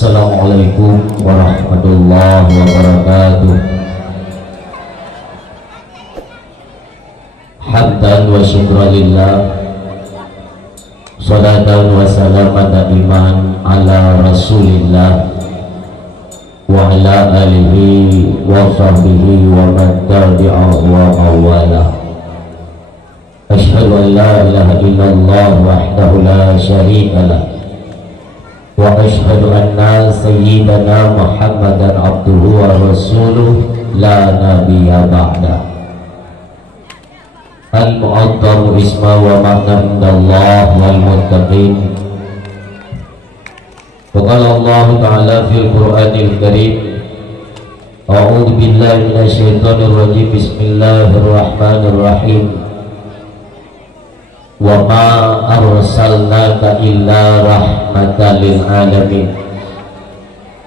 Assalamualaikum warahmatullahi wabarakatuh. Hamdan wa syukran lillah, salatan wa salaman iman ala rasulillah wa ala alihi wa sahbihi wa man tabi'ahu wa awalah. Asyhadu an la ilaha illallah wahdahu la syarika lah, wa asyhadu anna sayyidana Muhammadan abduhu wa rasuluh la nabiyya ba'da. Al-mu'addamu isma wa ma'na indallah wal muttaqin. Wa qala Allah ta'ala fil Qur'anil Karim, a'udzu billahi minasy syaithanir rajim, bismillahirrahmanirrahim. Wa ma arsalnaka illa rahmatan lil alamin.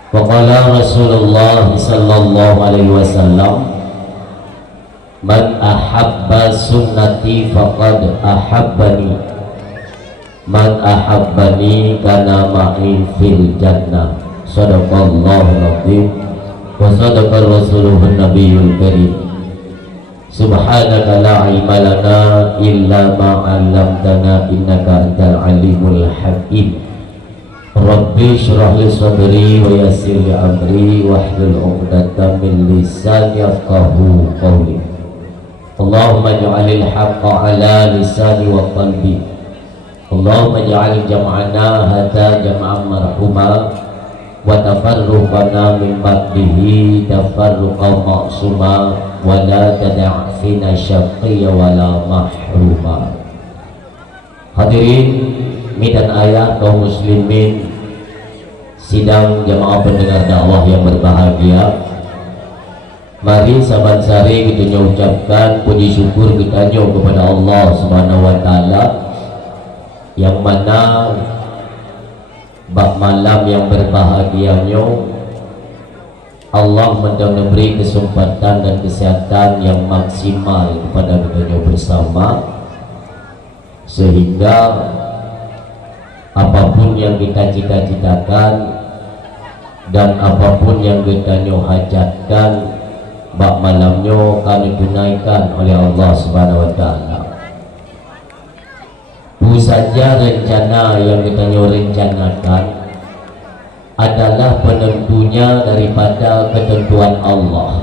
Wa qala Rasulullah sallallahu alaihi wasallam, man ahabba sunnati faqad ahabbani, man ahabbani kana ma'i fil jannah. Shadaqallahul azim wa shadaqar rasuluhun nabiyul karim. Subhanaka la ilma lana illa ma 'allamtana innaka antal alimul hakim. Rabbi shrah li sadri wa yassir li amri wahlul 'uqdatam min lisani yafqahu qawli. Allahumma ij'alil haqqa 'ala lisani wa qalbi. Allahumma ij'al jam'ana hadza jam'an marhuma wa tafarruqana min ba'dihi tafarruqan ma'suma wa la tada' fina syaqiyya wa la mahruma. Hadirin dan ayah kaum muslimin, sidang jamaah pendengar dakwah yang berbahagia, mari saban sari kita ucapkan puji syukur kita kepada Allah Subhanahu wa taala, yang mana bak malam yang berbahagianya Allah memberi kesempatan dan kesehatan yang maksimal kepada kita bersama, sehingga apapun yang kita cita-citakan dan apapun yang kita hajatkan bak malamnya kami tunaikan oleh Allah Subhanahu wa taala. Bu saja rencana yang kita rencanakan adalah penentunya daripada ketentuan Allah.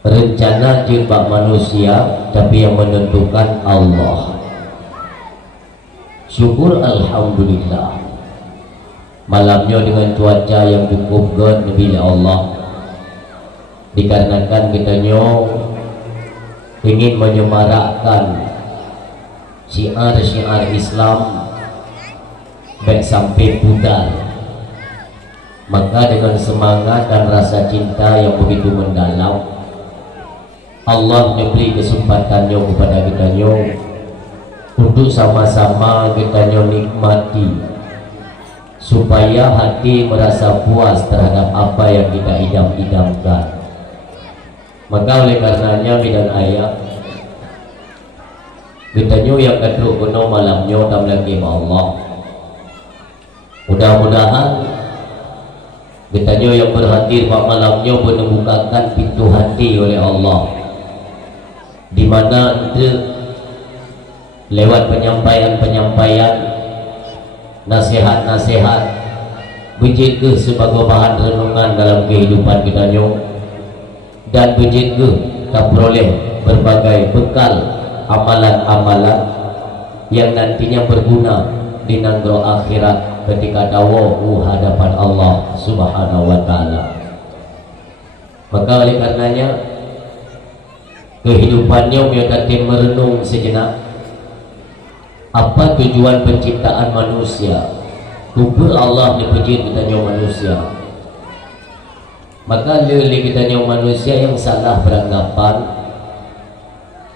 Rencana jilbab manusia, tapi yang menentukan Allah. Syukur alhamdulillah, malamnya dengan cuaca yang cukup good bila Allah, dikarenakan kita ingin menyemarakkan syiar-syiar Islam baik sampai pudar, maka dengan semangat dan rasa cinta yang begitu mendalam, Allah memberi kesempatannya kepada kita untuk sama-sama kita nikmati, supaya hati merasa puas terhadap apa yang kita idam-idamkan. Maka oleh karenanya bidan ayat kita yang kedua kuno malamnya tam lagi Allah. Mudah-mudahan kita yang berhadir pada malamnya menemukan pintu hati oleh Allah, di mana itu lewat penyampaian-penyampaian, nasihat-nasihat, begitu sebagai bahan renungan dalam kehidupan kita dan begitu kita peroleh berbagai bekal amalan-amalan yang nantinya berguna di nanggro akhirat ketika dawu hadapan Allah Subhanahu wa taala. Maka oleh karenanya kehidupannya kita merenung sejenak, apa tujuan penciptaan manusia. Kubur Allah dipuji kita manusia. Maka lele kita manusia yang salah beranggapan,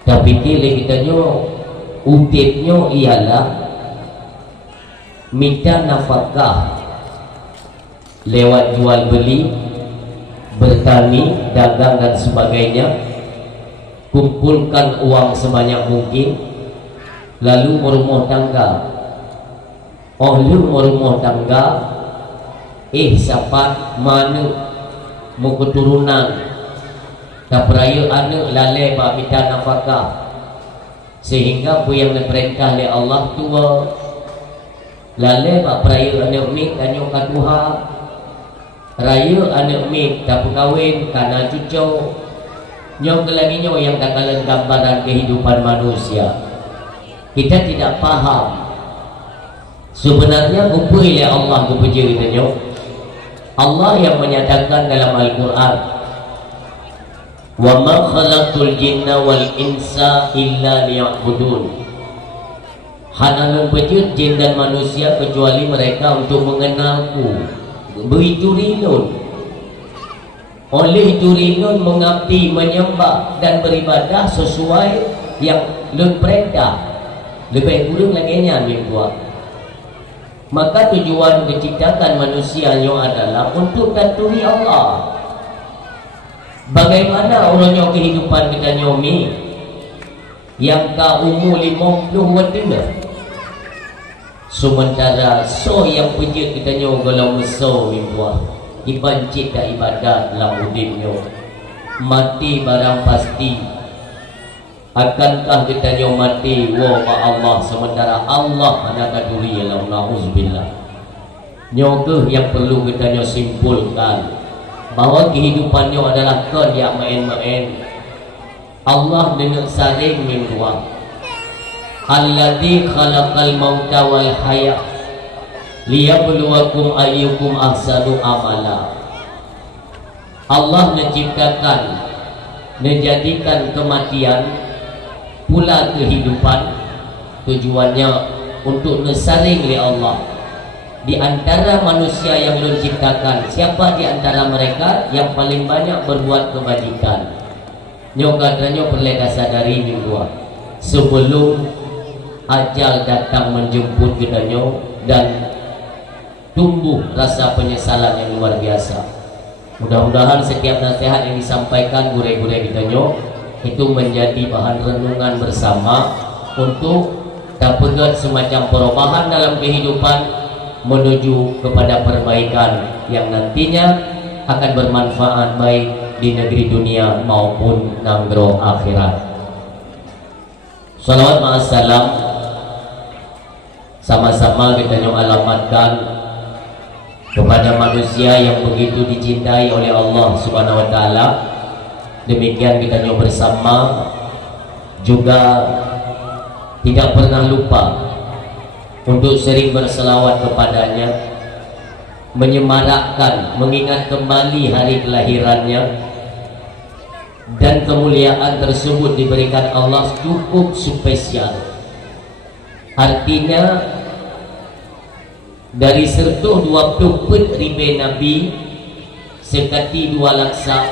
tapi pilih kita upitnya ialah minta nafkah lewat jual beli, bertani, dagang dan sebagainya, kumpulkan uang sebanyak mungkin, lalu merumah tangga. Oleh merumah tangga siapa mana mau keturunan tak peraya anak lalai bak minta nafkah, sehingga apa yang diperintah oleh Allah tua lalai bak peraya anak ni tanya kat Tuhan, raya anak ni tak berkahwin karena cucu nyong kelaninya yang katakan gambaran kehidupan manusia. Kita tidak faham sebenarnya apa oleh Allah kepuja kita nyong. Allah yang menyatakan dalam Al-Quran, wa ma khalaqtul jinna wal insa illa liya'budun. Hanangan pejut jin dan manusia kecuali mereka untuk mengenalku. Beri turinun. Oleh turinun mengabdi, menyembah dan beribadah sesuai yang lun perintah. Lebih kurang lagi yang buat. Maka tujuan diciptakan manusianya adalah untuk taturi Allah. Bagaimana orangnya kehidupan kita nyomi yang ka umur 50 wadena, sementara so yang pejit kita nyo kalau meso mimbuah ibancit dak ibadat dalam udipnya, mati barang pasti. Akankah kita nyo mati wa Allah sementara Allah ada kaduri ialah nauzubillah. Nyo ke yang perlu kita nyo simpulkan bahwa kehidupannya adalah kon yang main-main. Allah dengan saling mimbuah, alladzi khalaqal mauta wal hayat liyabluwakum ayyukum ahsanu amala. Allah menciptakan, menjadikan kematian pula kehidupan, tujuannya untuk nesaring oleh Allah di antara manusia yang Allah ciptakan. Siapa di antara mereka yang paling banyak berbuat kebajikan? Nyokadranya perlu sadari minggu sebelum ajal datang menjemput kita dan tumbuh rasa penyesalan yang luar biasa. Mudah-mudahan setiap nasihat yang disampaikan gure-gure kita itu menjadi bahan renungan bersama untuk dapat semacam perubahan dalam kehidupan menuju kepada perbaikan yang nantinya akan bermanfaat baik di negeri dunia maupun nanggro akhirat. Salawat ma'assalam sama-sama kita alamatkan kepada manusia yang begitu dicintai oleh Allah Subhanahu wa taala. Demikian kita bersama juga tidak pernah lupa untuk sering berselawat kepadanya, menyemarakkan, mengingat kembali hari kelahirannya, dan kemuliaan tersebut diberikan Allah cukup spesial. Artinya dari sertuh 24 ribu Nabi sekati 2 laksa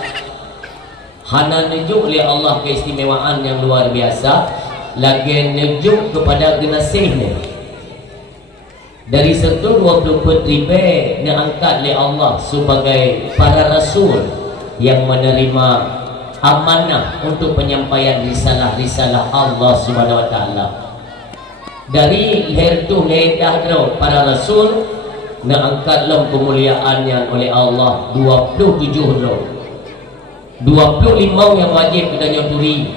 hana nejuk oleh Allah keistimewaan yang luar biasa, lagi nejuk kepada genasihnya. Dari serta 24 ribu diangkat oleh Allah sebagai para rasul yang menerima amanah untuk penyampaian risalah-risalah Allah Subhanahu wa taala. Dari hertu ledah para rasul diangkat dalam kemuliaannya oleh Allah 27 lo. 25 yang wajib kita nyaturi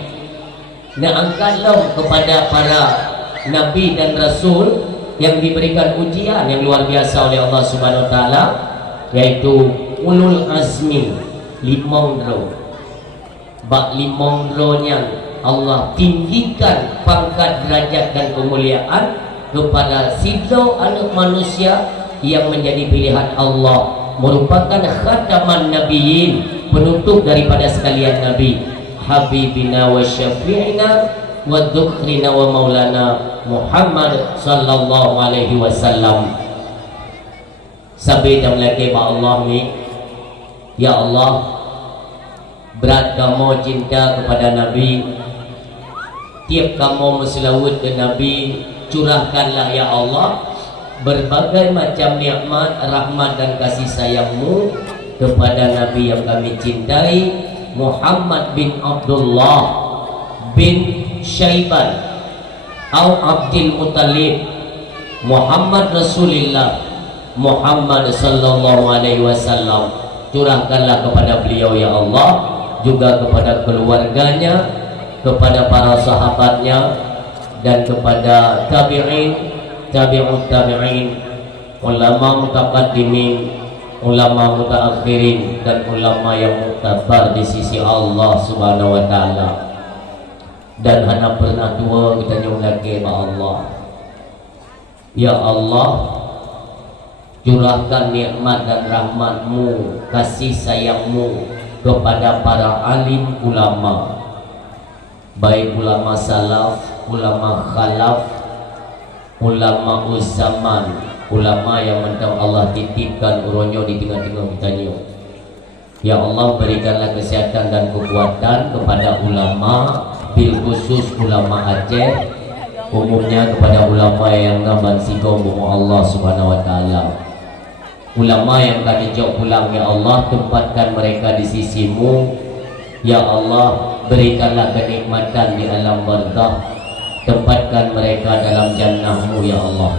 diangkatlah kepada para nabi dan rasul yang diberikan ujian yang luar biasa oleh Allah Subhanahu wa taala, yaitu ulul azmi 5 roh. Bak 5 rohnya Allah tinggikan pangkat derajat dan kemuliaan kepada sidau anak manusia yang menjadi pilihan Allah, merupakan khataman nabiyyin, penutup daripada sekalian nabi, habibina wa syafi'ina wa dhukrina wa maulana Muhammad sallallahu alaihi wasallam. Sampai jam lagi ba Allah ni, ya Allah, berat kamu cinta kepada nabi, tiap kamu berselawat ke nabi, curahkanlah ya Allah berbagai macam nikmat, rahmat dan kasih sayangmu kepada Nabi yang kami cintai, Muhammad bin Abdullah bin Syaiban atau Abdul Muttalib, Muhammad Rasulullah Muhammad sallallahu alaihi wasallam. Curahkanlah kepada beliau ya Allah, juga kepada keluarganya, kepada para sahabatnya, dan kepada tabi'in, tabi'ut tabi'in, ulama mutaqaddimin, ulama mutaakhirin, dan ulama yang muktabar di sisi Allah subhanahu wa ta'ala. Dan hana pernah tua kita nyulake ba Allah. Ya Allah, curahkan nikmat dan rahmat-Mu, kasih sayang-Mu kepada para alim ulama, baik ulama salaf, ulama khalaf, ulama zaman, ulama yang mentang Allah titipkan uronyo di tengah-tengah kita ni. Ya Allah, berikanlah kesehatan dan kekuatan kepada ulama, bil khusus ulama Aceh, umumnya kepada ulama yang naban sigong Allah subhanahu wa ta'ala. Ulama yang kami jauh pulang ya Allah, tempatkan mereka di sisi-Mu ya Allah, berikanlah kenikmatan di alam barzakh, tempatkan mereka dalam jannah-Mu ya Allah.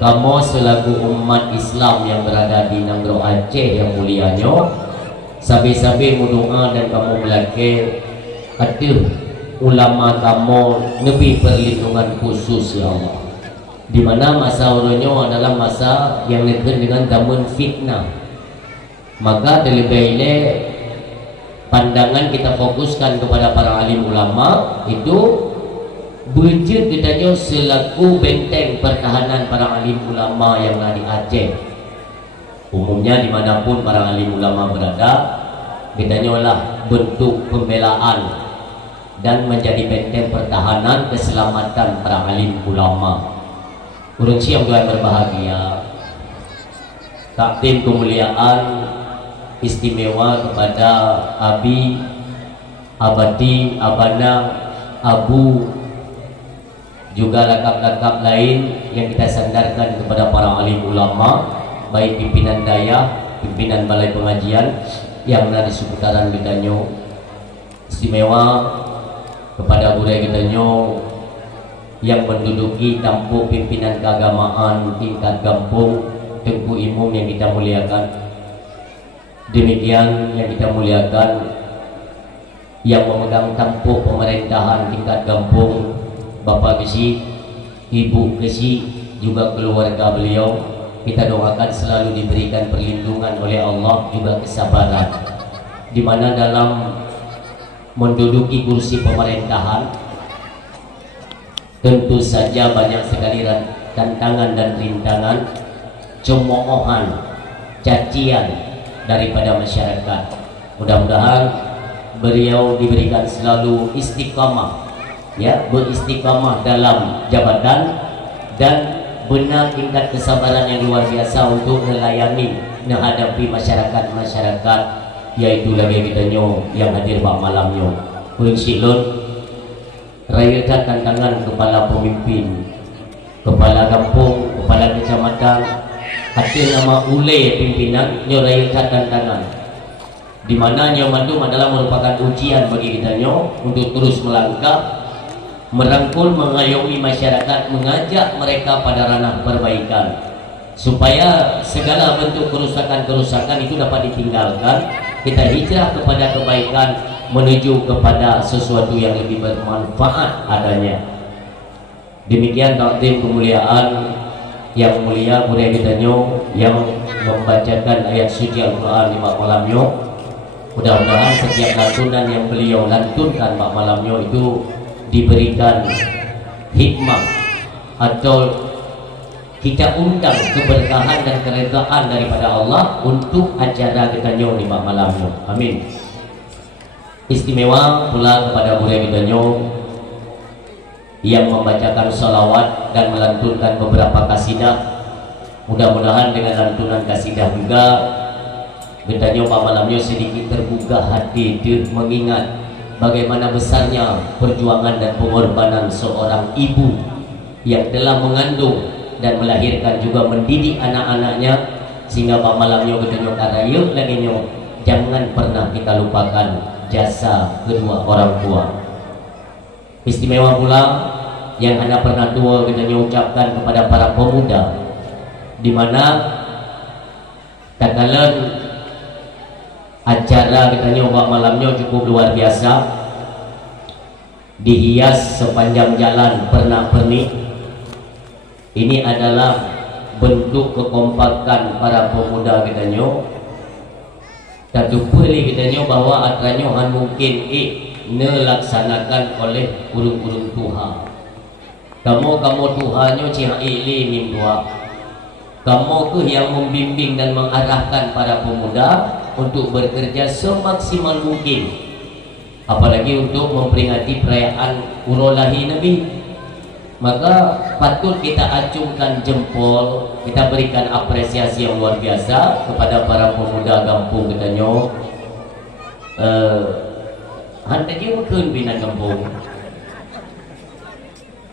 Kamu selaku umat Islam yang berada di Nangro Aceh yang mulianya, sabi-sabi doa dan kamu melake aduh ulama kamu lebih perlindungan khusus ya Allah, di mana masa uronyo adalah masa yang dikenal dengan zaman fitnah. Maka terlebih pandangan kita fokuskan kepada para alim ulama itu wujud kitanya selaku benteng pertahanan para alim ulama yang ada di Aceh. Umumnya dimanapun para alim ulama berada, kitanya lah bentuk pembelaan dan menjadi benteng pertahanan keselamatan para alim ulama. Urang siang Tuhan berbahagia, takdim kemuliaan istimewa kepada Abi, Abadi, Abana, Abu, juga lakap-lakap lain yang kita sandarkan kepada para alim ulama, baik pimpinan daya, pimpinan balai pengajian yang ada di seputaran Gedanyo. Istimewa kepada budaya Gedanyo yang menduduki tampuk pimpinan keagamaan tingkat kampung, Tengku Imum yang kita muliakan. Demikian yang kita muliakan yang memegang tampuk pemerintahan tingkat kampung, Bapak Kesi, Ibu Kesi, juga keluarga beliau, kita doakan selalu diberikan perlindungan oleh Allah, juga kesabaran, di mana dalam menduduki kursi pemerintahan tentu saja banyak sekali tantangan dan rintangan, cemoohan, cacian daripada masyarakat. Mudah-mudahan beliau diberikan selalu istiqamah, ya, beristiqamah dalam jabatan dan benar tingkat kesabaran yang luar biasa untuk melayani, menghadapi masyarakat-masyarakat, yaitu lagi kita yang hadir pada malamnya. Ulun silun rayakan tantangan kepala pemimpin, kepala kampung, kepala kecamatan, hasil nama ule pimpinan rayakan tantangan, di mana nyamandu adalah merupakan ujian bagi kita untuk terus melangkah, merangkul, mengayomi masyarakat, mengajak mereka pada ranah perbaikan, supaya segala bentuk kerusakan-kerusakan itu dapat ditinggalkan, kita hijrah kepada kebaikan, menuju kepada sesuatu yang lebih bermanfaat adanya. Demikian takdim kemuliaan yang mulia budaya kita yang membacakan ayat suci Al-Quran di malamnya. Mudah-mudahan setiap lantunan yang beliau lantunkan malamnya itu diberikan hikmah atau kita undang keberkahan dan keredaan daripada Allah untuk acara kita di malamnya. Amin. Istimewa pula kepada budaya kita yang membacakan salawat dan melantunkan beberapa kasidah. Mudah-mudahan dengan lantunan kasidah juga kita malamnya sedikit terbuka hati mengingat bagaimana besarnya perjuangan dan pengorbanan seorang ibu yang telah mengandung dan melahirkan juga mendidik anak-anaknya, sehingga malamnya kita karayuk lagi jangan pernah kita lupakan jasa kedua orang tua. Istimewa pula yang hanya pernah tua kita ucapkan kepada para pemuda, di mana Katalan acara kita nyoba malamnya cukup luar biasa, dihias sepanjang jalan pernak-pernik. Ini adalah bentuk kekompakan para pemuda kita nyo. Satu pilih kita nyo bahwa acaranya mungkin nelaksanakan oleh urung-urung Tuhan. Kamu Tuhannya cina ili tua. Kamu tuh yang membimbing dan mengarahkan para pemuda untuk bekerja semaksimal mungkin, apalagi untuk memperingati perayaan urolahi Nabi. Maka patut kita acungkan jempol, kita berikan apresiasi yang luar biasa kepada para pemuda kampung kita nyo. Hantar dia mungkin bina kampung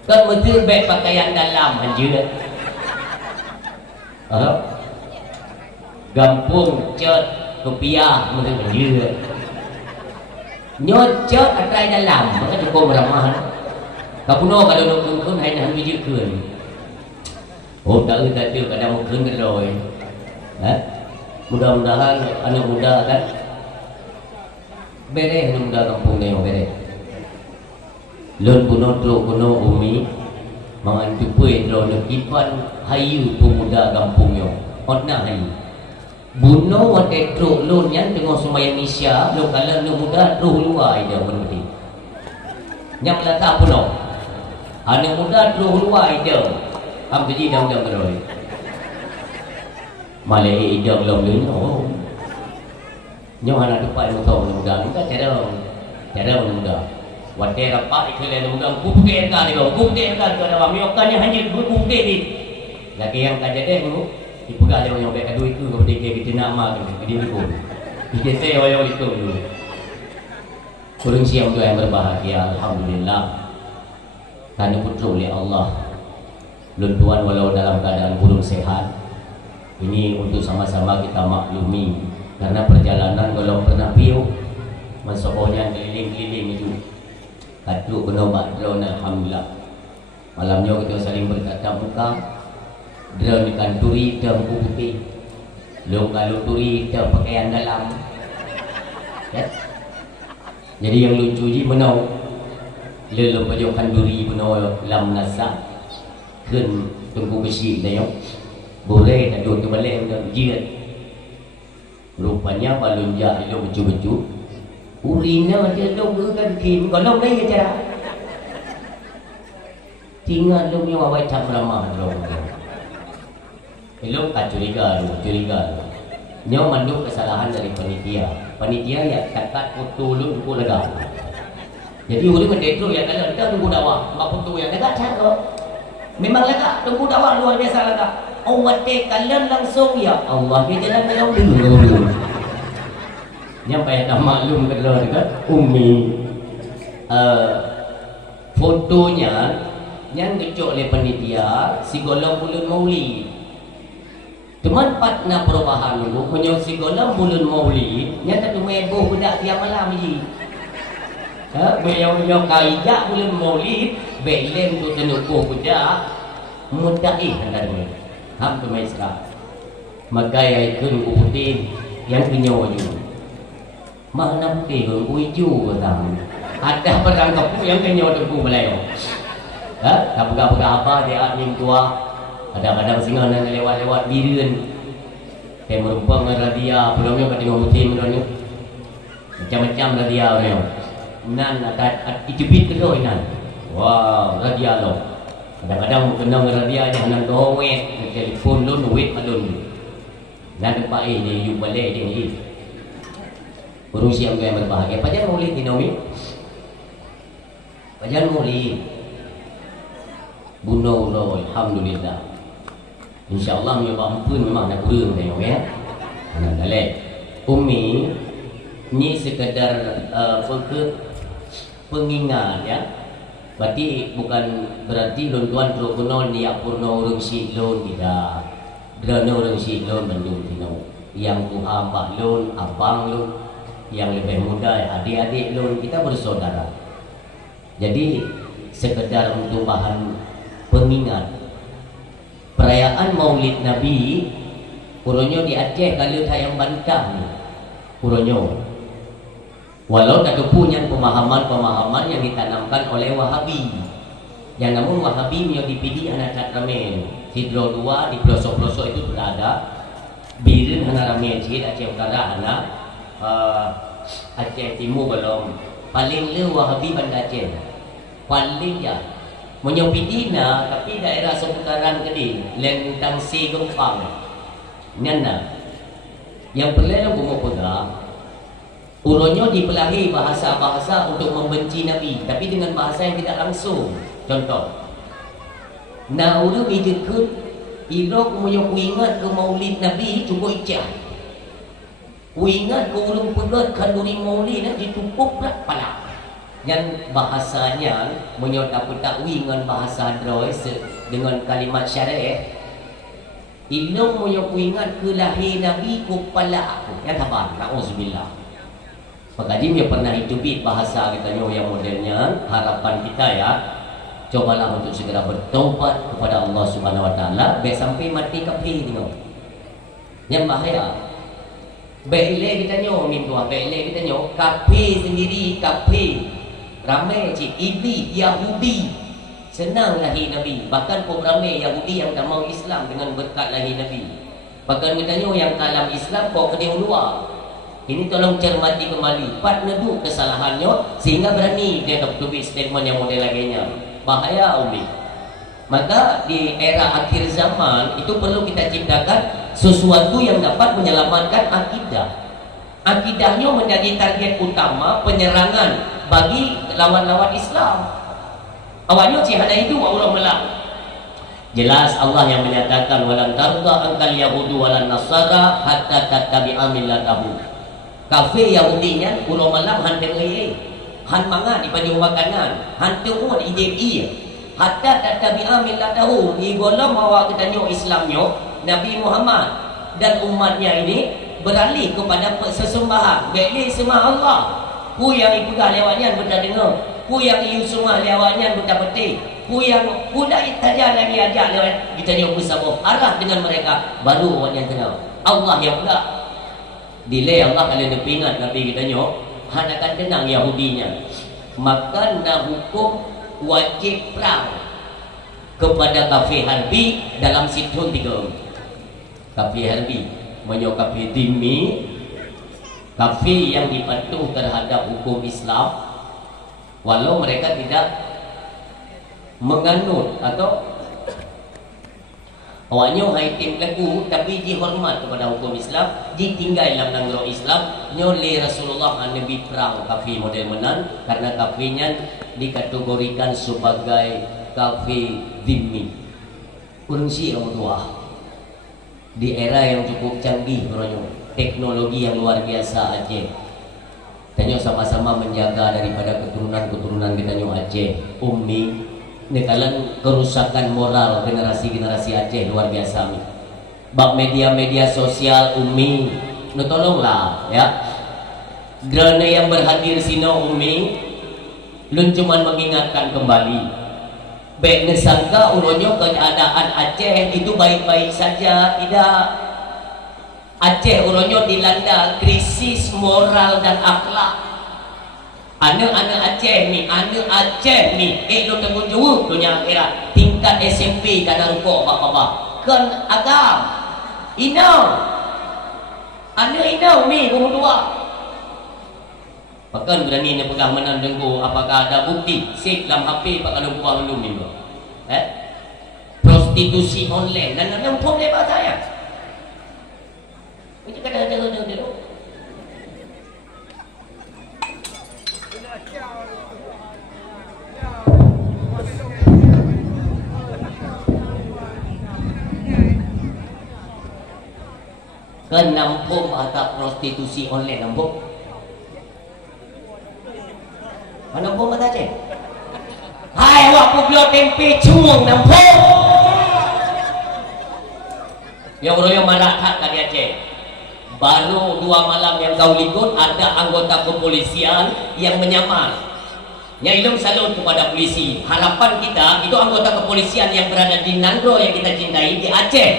kan betul baik pakaian dalam aja. Gampung cat kopiah mungkin aja. Nyot cat atrai dalam maka cukup ramah. Kapuno kalau nak kun hai nak biji kun. Oh tak ada kadang mungkin geroi. Mudah-mudahan anak muda kan bere anak muda kampung ni bere. Lon puno tro kuno umi mangan tupui tro nak ipan hayu pemuda kampung yo. Otna hayu. Buno wate tro lon yang tengok semaya Malaysia lo kala lo muda tro luar ida berarti. Nyam lata puno. Anak muda tro luar ida. Am jadi dah beroi. Malai ida belum lino. Nyo anak depan motor muda muda cara muda. Wadah rapat iklan muda kupte kan dia kupte kan ada miokanya hanya kupte ni. Lagi yang kaja deh bu, dipegang dia yang baik duit tu kepada kita nama tu dia ikut. Kita saya orang itu dulu. Kurang siang tu yang berbahagia, alhamdulillah. Karena putra oleh Allah. Luntuan walau dalam keadaan burung sehat. Ini untuk sama-sama kita maklumi. Karena perjalanan kalau pernah piu, masokohnya keliling-keliling itu. Katu kena buat drone, alhamdulillah. Malamnya kita saling berkata muka. Drone ikan turi hitam putih. Long kalau turi hitam pakaian dalam. Ya? Jadi yang lucu je menau. Lelom pajokan duri menau lam nasa. Ken tunggu besi dah yo. Boleh tak duduk balik dah jirat. Rupanya balunja itu becu-becu. Urina macam lu kan kim kalau lain aja. Tinggal lu yang awak tak ramah lu. Lu tak curiga. Nyo manduk kesalahan dari panitia. Panitia ya kata foto lu tunggu lega. Jadi orang mendetro ya kalau kita tunggu dakwah, mak foto yang lega cakap. Memang lega tunggu dakwah luar biasa lega. Awak kalian langsung ya Allah dia jalan kalau dulu. Nyampai tak maklum kalau dekat umi fotonya yang dicok oleh panitia si golong bulan maulid. Teman patna perubahan itu punya si golong bulan maulid nyata tu meboh budak tiap malam je. Beliau kaijak bulan maulid belem tu tenukuh budak mudai hendak ni. Ham tu maisra. Maka ikun putih yang kenyo je. Mana putih ke hijau ke tahu. Ada perang kapu yang kenyau tepu beliau. Kapga-kapga apa dia admin tua. Kadang-kadang singa nak lewat-lewat biren. Saya merumpang radia, belumnya kat tengok putih menurutnya. Macam-macam radia orang. Nan ada itibit ke doh nan. Wah, radia lo. Kadang-kadang kena radia dia nan doh wet, telefon lun wet alun. Nan tempat ini you balik dia ni. Burung siang yang berbahagia. Pajan maulid di Naumi. Pajan maulid. Bunuh Allah, alhamdulillah. InsyaAllah mencoba ampun memang nak burung tengok ya. Anak dalek. Umi ni sekadar pengingat ya. Berarti bukan berarti tuan teruk kuno ni apurno orang silon tidak. Drone orang silon bandung tino. Yang tuha pak lon, abang lon. Yang lebih muda, adik-adik lun kita bersaudara. Jadi sekedar untuk bahan pengingat perayaan Maulid Nabi Kuronyo di Aceh kalau tayang bantah ni. Kuronyo. Walau tak punya pemahaman-pemahaman yang ditanamkan oleh Wahabi. Yang namun Wahabi yang dipilih anak ramen. Sidro 2 di pelosok-pelosok itu sudah ada. Birin anak ramen cik Aceh Utara anak Aceh Timur belum. Paling le Wahabi Banda Aceh. Paling ya. Menyopidina tapi daerah seputaran Kediri, Lentang Si Gempang. Nana. Yang perlu bumuk pegang. Uronyo dipelahi bahasa-bahasa untuk membenci Nabi, tapi dengan bahasa yang tidak langsung. Contoh, na uru ijekut irok moyo kuingat ke maulid Nabi cukup icah. Kuingat ke urung pegat kanduri maulid na ditupuk pula pala. Yang bahasanya moyo dapat takwi dengan bahasa droi dengan kalimat syariah. Ilmu moyo kuingat ke lahir Nabi ku pala aku. Yang tabar, na'udzubillah. Pekaji dia pernah hidupi bahasa kita yang modelnya. Harapan kita ya, cobalah untuk segera bertaubat kepada Allah Subhanahu Wa Taala. Biar sampai mati kafir tengok. Yang bahaya. Bele kita nyo mintua, bele kita nyo kafir sendiri kafir. Ramai cik iblis Yahudi senang lahir Nabi. Bahkan pun ramai Yahudi yang tak mau Islam dengan berkat lahir Nabi. Bahkan kita nyo yang kalam Islam kau kena luar. Ini tolong cermati kembali, pat neduk kesalahannya sehingga berani dia tulis statement yang model laginya. Bahaya umi. Maka di era akhir zaman itu perlu kita ciptakan sesuatu yang dapat menyelamatkan akidah. Akidahnya menjadi target utama penyerangan bagi lawan-lawan Islam. Awalnya cihada itu Allah melak. Jelas Allah yang menyatakan walan tarda angkal yahudu walan nasara hatta tattabi'a millatahu. Kafe Yahudinya pulau malam han dengai han manga di pada makanan han tunggu di IJI hatta tatabi'a millatahu di golong bawa ketanyo Islamnya Nabi Muhammad dan umatnya ini beralih kepada sesembahan beli sembah Allah ku yang ipudah lewatnya betul dengar ku yang iu semua lewatnya betul betul ku yang kuda itaja lagi aja lewat kita nyo bersama arah dengan mereka baru awak yang kenal Allah yang pula delay Allah kalau dia ingat Nabi kita nyo akan tenang Yahudinya maka nak hukum wajib perang kepada kafir harbi dalam situn 3 kafir harbi menyo kafir dimi kafir yang dipatuh terhadap hukum Islam walau mereka tidak menganut atau awaknya haitim lagu tapi dihormat kepada hukum Islam ditinggal dalam negara Islam nyoleh Rasulullah Nabi perang kafir model menan karena kafirnya dikategorikan sebagai kafir dhimmi urung si orang tua di era yang cukup canggih orangnya teknologi yang luar biasa Aceh tanya sama-sama menjaga daripada keturunan-keturunan kita nyo Aceh ummi nekalan kerusakan moral generasi-generasi Aceh luar biasa mi. Bak media-media sosial umi, no tolonglah ya. Drone yang berhadir sino umi, lun cuman mengingatkan kembali. Baik nesangka uronyo keadaan Aceh itu baik-baik saja, tidak. Aceh uronyo dilanda krisis moral dan akhlak. Anak-anak Aceh ni, lo tengok jauh dunia akhirat tingkat SMP kadang rukuk bapak-bapak kan agam inau anak inau ni umur 2 bahkan berani ni pegang menang dengku apakah ada bukti save dalam HP pakai lupa belum ni prostitusi online dan ada problem apa saya itu kadang-kadang kan nampung atau prostitusi online nampung mana nampung kata Aceh hai waktu beliau tempe cumung nampung yang orang yang malakat tadi Aceh baru 2 malam yang kau likut ada anggota kepolisian yang menyamar Nyai Long salut kepada polisi harapan kita itu anggota kepolisian yang berada di Nangro yang kita cintai di Aceh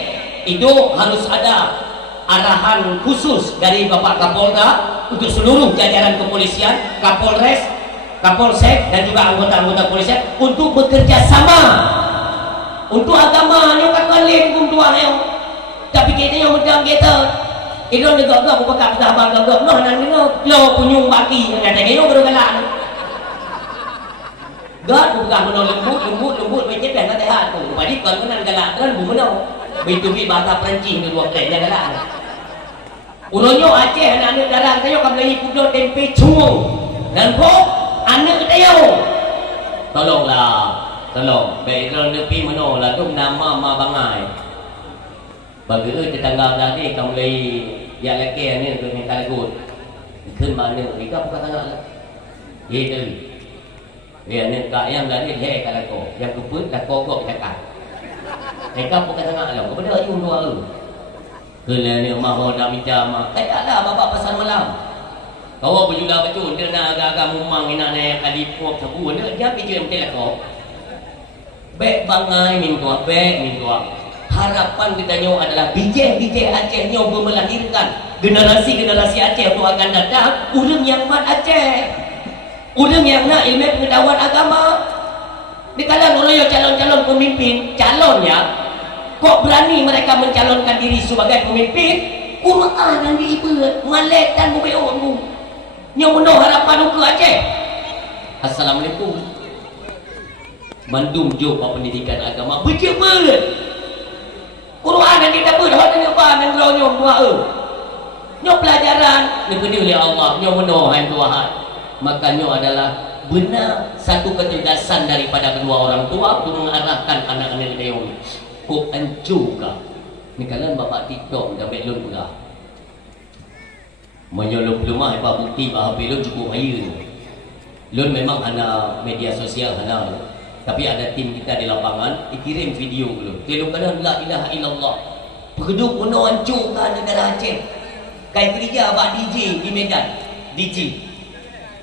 itu harus ada arahan khusus dari Bapak Kapolda untuk seluruh jajaran kepolisian, Kapolres, Kapolsek dan juga anggota-anggota kepolisian untuk bekerja sama untuk agama yang kakak lain pun tuan yang tapi kita yang macam kita itu negara bukan kata abang negara no nanti no lo punyung baki yang ada kita baru galak gak bukan benar lembut macam dah kata hal tu jadi kalau nak galak kan bukan begitu bahasa Perancis ni dua kali dia galak ulunyo Aceh anak-anak dalam saya akan beli kuda tempe cungung dan kok anak kita tolonglah tolong baik kalau nepi mana lah tu nama ma bangai bagi tetangga tadi kamu lagi yang lelaki ni tu ni kalagutขึ้นมาเนี่ยนี่ก็พวกทั้งนั้นเฮ็ดเลยเนี่ยกะyang tadi he kalago yang keput la kogok cakap ni kan bukan sangat lah kepada ayun dua tu kena ni mahu dah minta mak taklah bapak pasal malam kau berjula betul dia nak agak-agak mumang ina ni kali puak sabu dia pergi yang betul kau baik bangai min tua harapan kita nyo adalah biji Aceh nyo melahirkan generasi Aceh tu akan datang ulun yang mat Aceh ulun yang nak ilmu pengetahuan agama di kalangan orang yang calon-calon pemimpin calon ya kok berani mereka mencalonkan diri sebagai pemimpin Quran yang diibarat Malek dan Mubeon nyo menuh harapan ke Aceh. Assalamualaikum mandum jo pendidikan agama berjemaah Quran yang kita buat hal ni apa yang nyo doa nyo pelajaran diberi oleh Allah nyo menuhan Tuhan maka nyo adalah benar satu ketegasan daripada kedua orang tua untuk mengarahkan anak-anak dia kok ancuka ni kalian bapak TikTok dah belum pula menyolong rumah apa bukti bahawa belum cukup air lun memang ada media sosial ada tapi ada tim kita di lapangan dikirim video dulu dia kata la ilaha illallah penduduk penuh hancurkan negara Aceh kayak gereja abang DJ di Medan DJ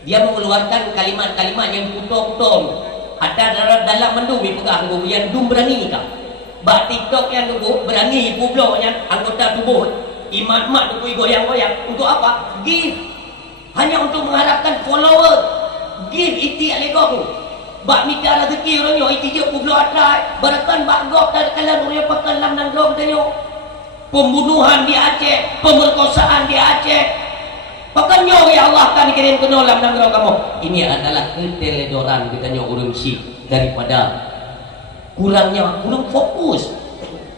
dia mengeluarkan kalimat-kalimat yang putus-putus ada dalam mendung dipegang yang dum berani kah bak TikTok yang tu berani publik yang anggota tubuh imat-mat tu goyang-goyang untuk apa give hanya untuk mengharapkan follower give iti alegok bak minta rezeki orangnya iti je publik atrai barakan bak gok dan kalan orang pakai lam dan gok tanya pembunuhan di Aceh pemerkosaan di Aceh bahkan nyo ya Allah kan dikirim ke dalam negara kamu ini adalah keteledoran katanya orang Syekh daripada kurang fokus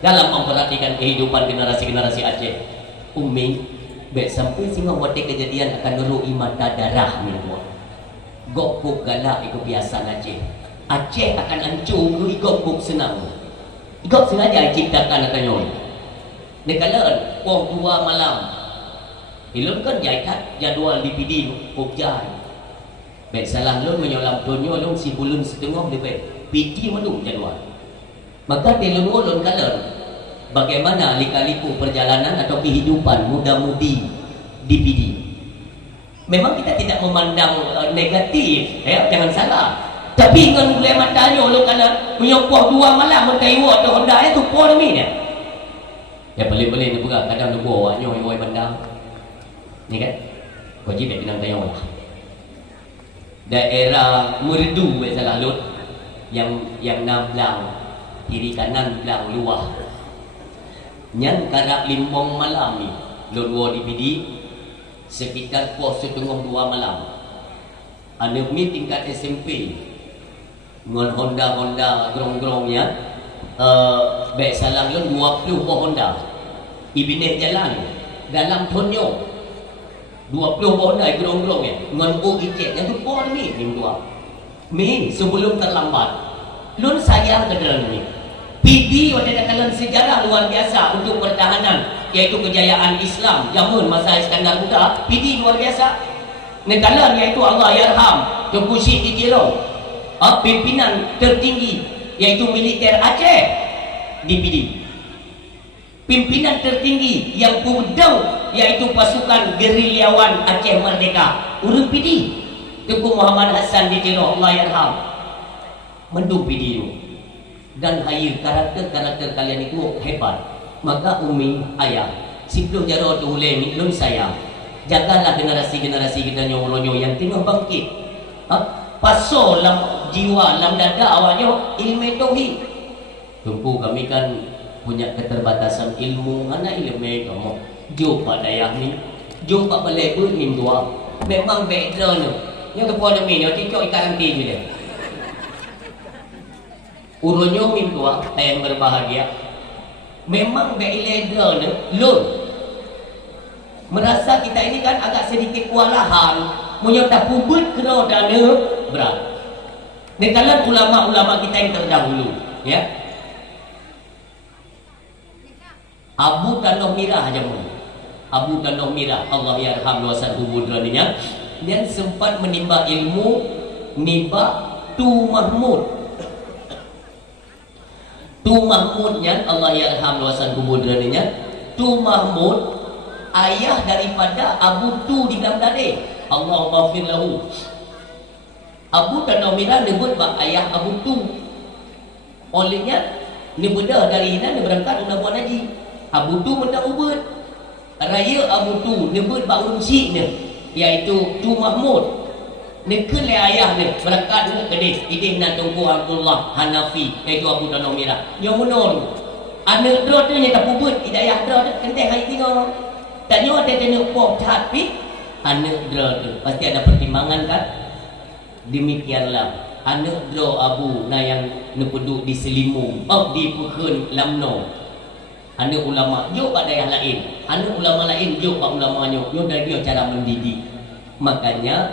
dalam memperhatikan kehidupan generasi Aceh Umi baik sampai singa waktu kejadian akan nurui mata darah ni gok galak itu biasa Aceh akan hancur nurui gok senang gok sengaja ciptakan katanya nekalan pukul 2 malam ilun kan jaikat jadual DPD Pokjai baik salah lun menyolam tonyo lun si bulun setengah lebih PD menung jadual maka dilun lun kalan bagaimana lika-liku perjalanan atau kehidupan muda-mudi DPD memang kita tidak memandang negatif ya jangan salah tapi dengan boleh matanya lun kalan menyopoh 2 malam mentaiwa atau Honda itu pun ni ya boleh-boleh ni bukan kadang tu bawa nyoy bandang ni kan wajib nak tanya orang daerah merdu salah lut yang belang kiri kanan belang luah yang karak limbong malam ni lut dua DPD sekitar pukul 1:30 2 malam ada mi tingkat SMP dengan Honda gerong-gerongnya baik salah lut 20 Honda ibineh jalan dalam tonyo 20 Honda gerong-gerong ya dengan icek yang tu pun ni mi sebelum terlambat lun sayang ke dalam ni PD pada dalam sejarah luar biasa untuk pertahanan iaitu kejayaan Islam zaman masa Iskandar Muda PD luar biasa negara iaitu Allah Yarham Tunku Syed Tijero pimpinan tertinggi iaitu militer Aceh DPD pimpinan tertinggi yang pudau yaitu pasukan gerilyawan Aceh Merdeka urut PD Tunku Muhammad Hassan Tijero Allah Yarham mendung PD itu dan hayir karakter kalian itu hebat maka umi ayah 10 jaro tu uleng lun saya. Jagalah generasi-generasi kita nyolonyo yang tengah bangkit. Pasal dalam jiwa, dalam dada awaknya ilmu tauhid. Tumpu kami kan punya keterbatasan ilmu, mana ilmu kamu? Jumpa dayah ni, jumpa balai berin tua. Memang background ni. Yang kepada ni, yang cicok ikan nanti je dia. Urunyo min tua, yang berbahagia. Memang background ni, lun. Merasa kita ini kan agak sedikit kewalahan, menyerta pubut kena dana berat. Ni kalau ulama-ulama kita yang terdahulu, ya. Abu Tanah Mirah aja mu. Abu Tanah Mirah, Allah yarham luasan kubudrannya, dia sempat menimba ilmu nimba Tu Mahmud. Tu Mahmudnya Allah yarham luasan kubudrannya, Tu Mahmud ayah daripada Abu Tu di dalam dade. Allah maghfir lahu. Abu Tanah Mirah nyebut bak ayah Abu Tu. Olehnya ni benda dari ina ni berangkat nak buat haji. Abu Tu benda ubud. Raya Abu Tu nyebut bak uncik ni, iaitu Tu Mahmud. Ni ke le ayah ni berangkat ni kedih idih nak tunggu Abdullah Hanafi iaitu Abu Tanah Mirah. Yang menol. Anak dro tu nya tak ubud hidayah dro tu kenteh hai tengok. Tanya ada tengok pop chat pi anak dro tu pasti ada pertimbangan kan. Demikianlah anak dro Abu na yang nepeduk di Selimung di Pekun Lamno. Anak ulama jauh pada yang lain, anak ulama lain jauh pada ulamanya. Dari dia cara mendidik. Makanya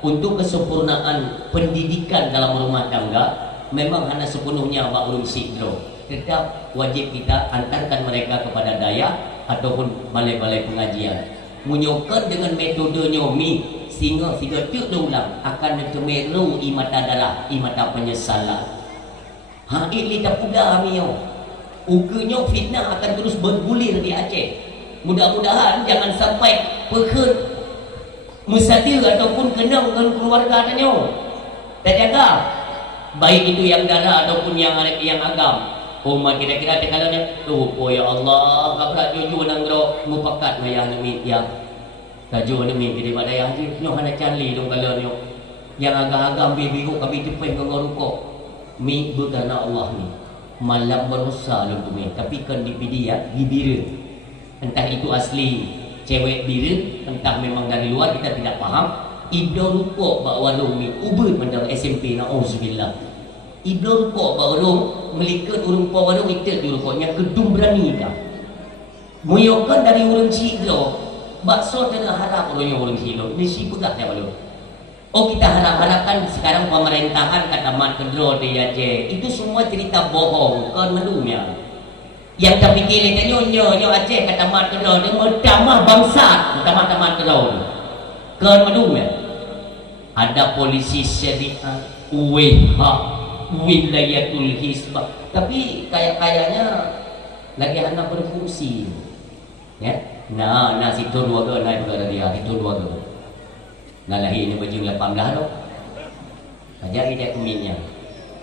untuk kesempurnaan pendidikan dalam rumah tangga memang hanya sepenuhnya Pak Ulum Sidro. Tetap wajib kita antarkan mereka kepada daya ataupun balai-balai pengajian. Munyokan dengan metodenya mi sehingga tidak ulang akan kemeru imata darah, imata penyesalan. Ini tak mudah miyo. Ugenya fitnah akan terus bergulir di Aceh. Mudah-mudahan jangan sampai pekut musadir ataupun kenang dengan keluarga tanya. Tak jaga. Baik itu yang darah ataupun yang agam. Umat kira-kira tekalanya. Oh ya Allah, kabrak jujur nang ro mupakat mayah nemi ya. Tajo nemi di pada yang ji nyo hana cali dong kalau nyo. Yang agak-agam biru kabi tepeng ngorukok. Mi begana Allah ni. Malam berusaha lu tu tapi kan dipidi ya dibira. Entah itu asli cewek bira, entah memang dari luar kita tidak paham. Ibnu rupa bak warung ni ubur pada SMP nauzubillah. Ibnu rupa bak warung melikat urung pa warung itu di rupanya gedung berani dah. Muyokan dari urung ciglo bakso tengah harap urung ciglo ni si pegah dah balu. Oh kita harap-harapkan sekarang pemerintahan kata mat kedro di Aceh itu semua cerita bohong kan mendunia. Yang tak fikir nyo Aceh kata mat kedro dia mendamah bangsa mat kedro kan mendunia. Ada polisi syariah WH wilayatul hisbah tapi kayaknya lagi anak berfungsi ya. Nah situ dua ke naik perkara dia itu dua ke. Nah lahir ini baju 18 loh. Ajari dia keminnya.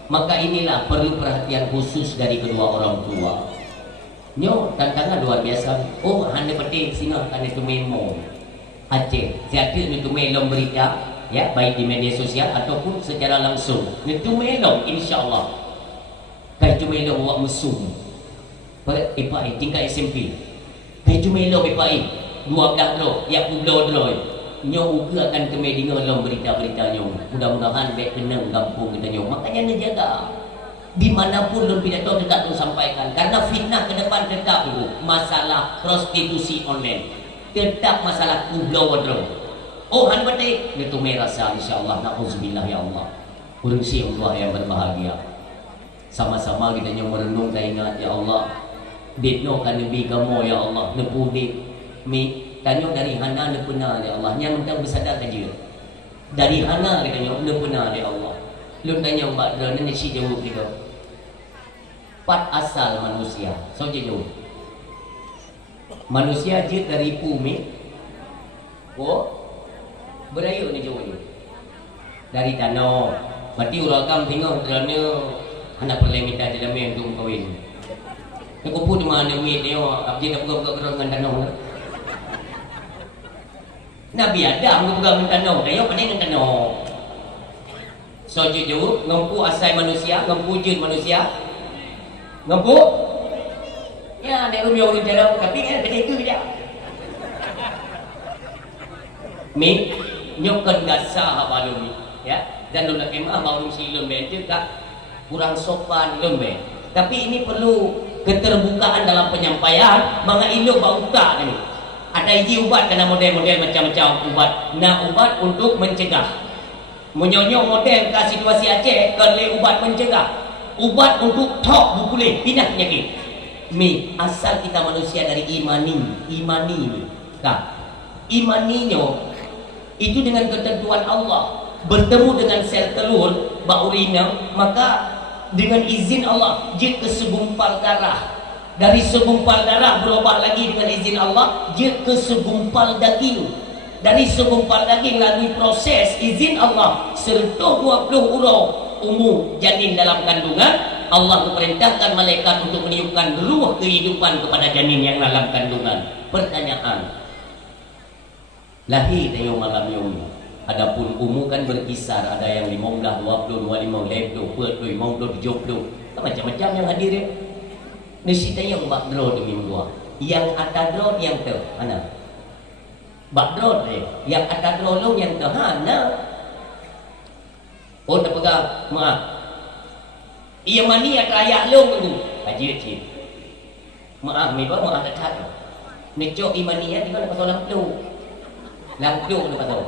Maka inilah perlu perhatian khusus dari kedua orang tua. Nyo tantangan luar biasa. Oh hanya penting sini kan itu memo. Aceh, jadi itu melom berita ya baik di media sosial ataupun secara langsung. Itu melom insya-Allah. Kai itu melom buat mesum. Ipai tingkat SMP. Kai itu melom ipai 12 lo, ya 10 lo. Nyo uga akan kemai dengar dalam berita-berita nyo. Mudah-mudahan baik kenang kampung kita nyo. Makanya dia jaga. Dimanapun dalam pidato tetap tu sampaikan. Karena fitnah ke depan tetap dulu. Masalah prostitusi online. Tetap masalah kublau wadro. Oh han batik. Itu merasa insyaAllah. Na'udzubillah ya Allah. Urungsi Allah yang berbahagia. Sama-sama kita nyo merenung dan ingat ya Allah. Ditno kan lebih kamu ya Allah. Nepudik. Mi. Tanya dari hana ne pernah ya Allah. Yang tentang bersadar saja. Dari hana dia tanya ne pernah ya Allah. Lu tanya mbak dra ne si jauh kita. Pat asal manusia. So jauh. Manusia je dari bumi. Oh. Berayu ni jauh ni. Dari tanah. Berarti urakam tengok dra ne anak perlu minta dalam yang tu kawin. Aku pun di mana ni dia abdi nak pegang dengan tanah. Nabi Adam pegang dengan tanah, dia pandai dengan tanah. So jujur, ngampu asal manusia, ngampu jin manusia. Ngampu? Ya, nek rumah orang jalan tapi kan benda itu dia. Mi nyokon gasa apa lu ya. Dan lu nak kemah mau silun bente tak kurang sopan lombe. Tapi ini perlu keterbukaan dalam penyampaian. Mga ilo bauta ni. Ada iji ubat kena model-model macam-macam ubat. Nak ubat untuk mencegah. Menyonyong model ke situasi Aceh kali ubat mencegah. Ubat untuk tok boleh pindah penyakit. Mi asal kita manusia dari imani ni. Kak. Imaninya itu dengan ketentuan Allah bertemu dengan sel telur baurina, maka dengan izin Allah dia ke segumpal darah, dari segumpal darah berubah lagi dengan izin Allah dia ke segumpal daging, dari segumpal daging lalui proses izin Allah serta 20 urang umur janin dalam kandungan. Allah memerintahkan malaikat untuk meniupkan ruh kehidupan kepada janin yang dalam kandungan. Pertanyaan, lahir dengan malam yomi. Adapun umur kan berkisar, ada yang 15, 20, 25, 50, 70, macam-macam yang hadir ya. Nasi yang bak draw demi buah. Yang ada draw yang tu mana? Bak draw dia. Yang ada draw lu yang tu mana? Oh tak pegang, maaf. Ia mani yang rayak lu tu. Haji cik. Maaf, mi bawa maaf tak ada. Necok imani ya di mana pasal lampu. Lampu tu pasal.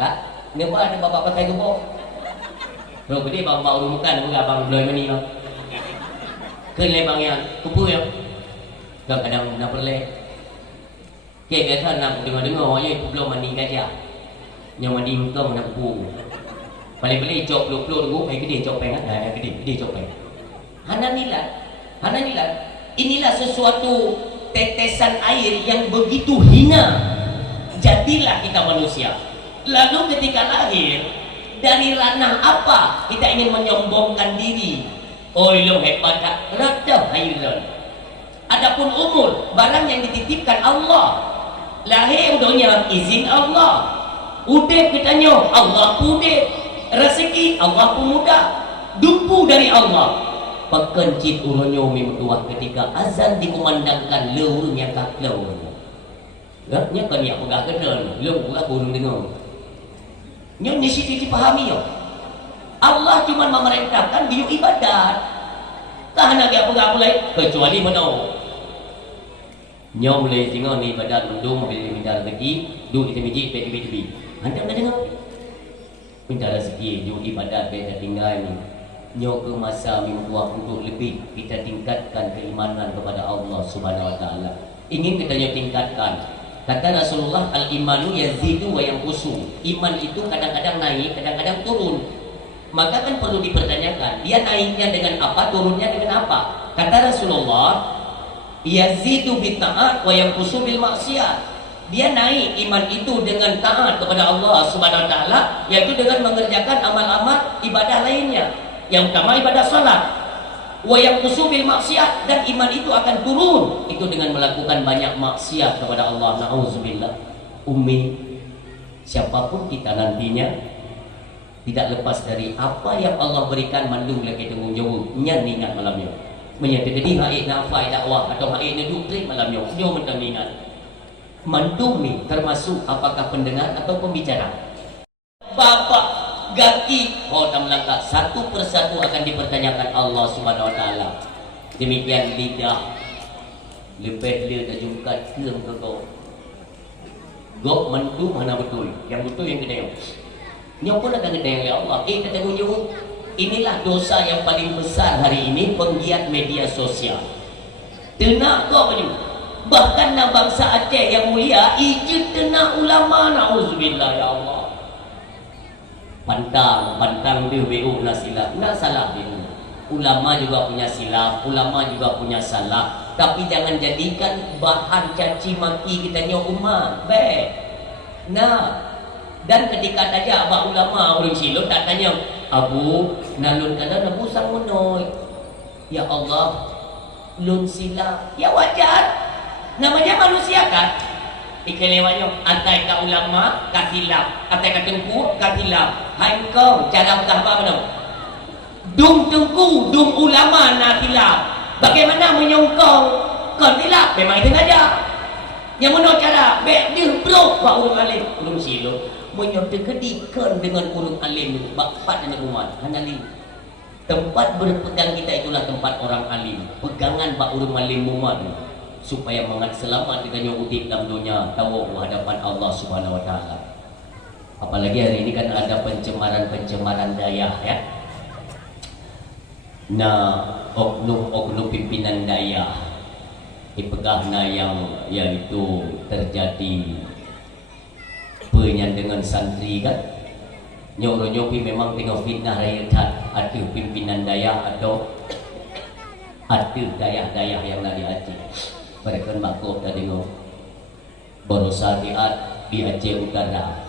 Tak? Ni apa ada bapak pakai gebok. Kalau gede bapak urumukan bukan abang belum mani lah. Kena bang yang kupu ya. Kadang-kadang nak perleh. Kek biasa nak dengar-dengar ya belum mandi gajah. Yang mandi engkau nak kupu. Paling boleh cok peluk-peluk dulu, hai gede cok peng ah. Gede cok peng. Hananilah. Inilah sesuatu tetesan air yang begitu hina. Jadilah kita manusia. Lalu ketika lahir, dari ranah apa kita ingin menyombongkan diri? Oh ilmu hebat tak? Rada hairan. Adapun umur, barang yang dititipkan Allah. Lahir dunia, izin Allah. Udip kitanya, Allah udip. Rezeki, Allah pemuda. Dumpu dari Allah. Pekencit urunyo memutuah ketika azan dikumandangkan lewurun yang tak lewurun. Nya kan yang pegah kenal, lewurun pegah burung dengar. Nyo nisi pahami yo. Allah cuma memerintahkan dia ibadat. Kahana dia apa mulai kecuali meno. Nyo mulai tengok ni ibadat mendung mobil minta rezeki, duduk di masjid tepi-tepi. Anda dah dengar? Minta rezeki, duduk ibadat beda tinggal ni. Nyo ke masa mingguah untuk lebih kita tingkatkan keimanan kepada Allah Subhanahu wa taala. Ingin kita tingkatkan. Kata Rasulullah, al-imanu yazidu wa yanqusu. Iman itu kadang-kadang naik, kadang-kadang turun. Maka kan perlu dipertanyakan, dia naiknya dengan apa, turunnya dengan apa? Kata Rasulullah, yazidu bi ta'at wa yanqusu bil maksiat. Dia naik iman itu dengan taat kepada Allah Subhanahu wa taala, yaitu dengan mengerjakan amal-amal ibadah lainnya. Yang utama ibadah salat. Wa yanqusu bil maksiat, dan iman itu akan turun itu dengan melakukan banyak maksiat kepada Allah. Nauzubillah. Ummi, siapapun kita nantinya tidak lepas dari apa yang Allah berikan mandung lagi tanggung jawab. Nyan ingat malamnya. Menyatu jadi haid nafai dakwah atau haid doktrin malamnya. Dia mentang ingat. Mandung ni termasuk apakah pendengar atau pembicara. Bapak gaki tak melangkah satu persatu akan dipertanyakan Allah Subhanahu wa taala. Demikian lidah. Lepas dia dah jungkat ke kau. Gok mendu mana betul? Yang betul yang gede. Ni pun ada gede oleh Allah. Kata tanggungjawab. Inilah dosa yang paling besar hari ini, penggiat media sosial. Tenak kau ni. Bahkan nak bangsa Aceh yang mulia, ijit tenak ulama, nauzubillah ya Allah. Pantang dia WO nak silap. Nak salah dia. Ulama juga punya silap, ulama juga punya salah. Tapi jangan jadikan bahan caci maki kita nyo umat. Baik. Nah, dan ketika tanya abang ulama orang silap tak tanya, Abu, nalun kada nak pusang menoi. Ya Allah, lun silap. Ya wajar. Namanya manusia kan. Ikelewanya antai ka ulama ka silap, antai ka tengku ka silap. Hai kau cara berapa mana? Dum tengku, dum ulama na silap. Bagaimana menyongkong kau silap? Memang itu saja. Yang mana cara? Bek dia bro, buat urung alim, urung silo. Menyodekedikan dengan urung alim itu, bapak dan umat, hanalin. Tempat berpegang kita itulah tempat orang alim. Pegangan bak urung alim umat supaya mengat selamat dengan yang udip dalam dunia tahu hadapan Allah Subhanahu Wa Taala. Apalagi hari ini kan ada pencemaran daya ya. Nah, oknum pimpinan daya dipegahna yang yaitu terjadi penyan dengan santri kan. Nyopi memang tengok fitnah rakyat ada pimpinan daya atau ada daya-daya yang lagi Aceh. Mereka makhluk tadi no Borosa di Aceh Utara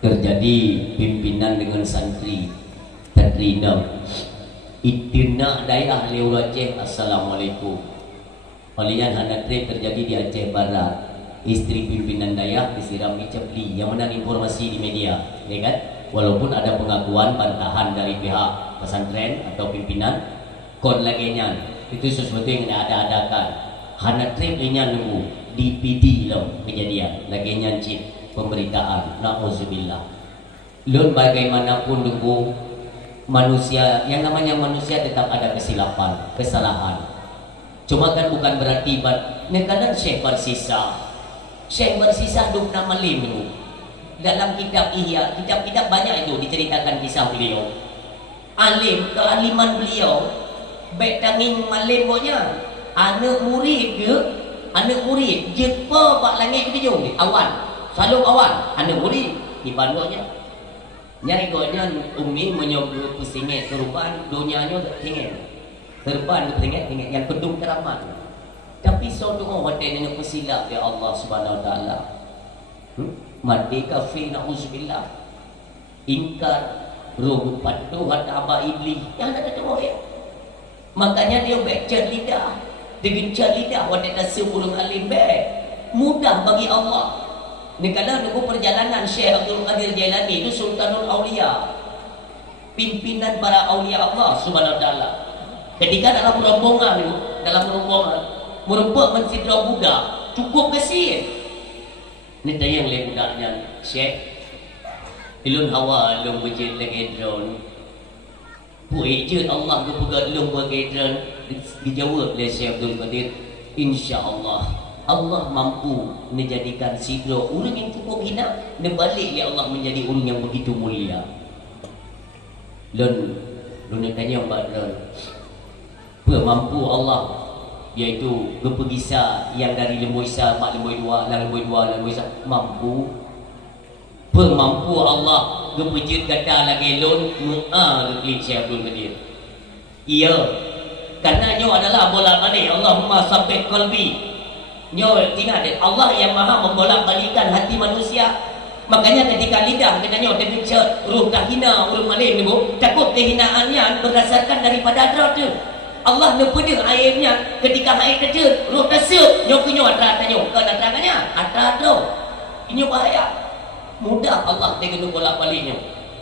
terjadi pimpinan dengan santri terrina itina daya leu Aceh. Assalamualaikum. Kalian hendak terjadi di Aceh Barat, istri pimpinan daya disiram cepli yang mana informasi di media ya kan, walaupun ada pengakuan bantahan dari pihak pesantren atau pimpinan kon lagenya itu sesuatu yang ada-adakan. Hana trip inya nunggu DPD lo kejadian lagi nyancit pemberitaan. Nauzubillah. Lun bagaimanapun nunggu manusia, yang namanya manusia tetap ada kesilapan, kesalahan. Cuma kan bukan berarti kadang Syekh bersisa duk nama lim dalam kitab Ihya, kitab banyak itu diceritakan kisah beliau. Alim, kealiman beliau baik tanging malim bonya anak murid jepa pak langit ke jauh awan selalu awan anak murid di panduannya nyai gonya umi menyobot pusingnya terupan donyanya tinggal terupan tinggal yang kedung teramat tapi saudara hotel dengan pesilap ya Allah Subhanahu Wa Taala mati kafir nauzubillah ingkar roh patuh hata iblis yang ada tu ya. Makanya dia baca lidah, digencet lidah wanita seburung alim baik. Mudah bagi Allah. Ni kalau nunggu perjalanan Syekh Abdul Qadir Jailani itu Sultanul Aulia, pimpinan para aulia Allah Subhanahu Wa Taala. Ketika dalam rombongan merupakan mensidra budak, cukup kesih. Ni tayang le budaknya Syekh ilun hawa lung bujit lagi drone. Puji Allah kepada long bagaikan dijawab oleh Syekh Abdul Qadir. InsyaAllah Allah mampu menjadikan sidro orang yang cukup hina dan balik ya Allah menjadi orang yang begitu mulia. Dan tanya Mbak Don, mampu Allah yaitu kepegisa yang dari lemui sa mak lemui dua lemui sa mampu pemampu Allah gepejit kata lagi lon mu'a ke Syekh Abdul Qadir. Iya, karena nyo adalah bolak-balik Allahumma sabbih qalbi. Nyo ingat Allah yang maha membolak-balikan hati manusia. Makanya ketika lidah katanya tergencet ruh kahina ulul malim ni takut kehinaannya berdasarkan daripada hadrat tu. Allah nepeda airnya ketika air terjun ruh tersut nyo kunyo hadrat tanyo ke datangnya hadrat tu. Ini bahaya. Mudah Allah dengan bolak-baliknya.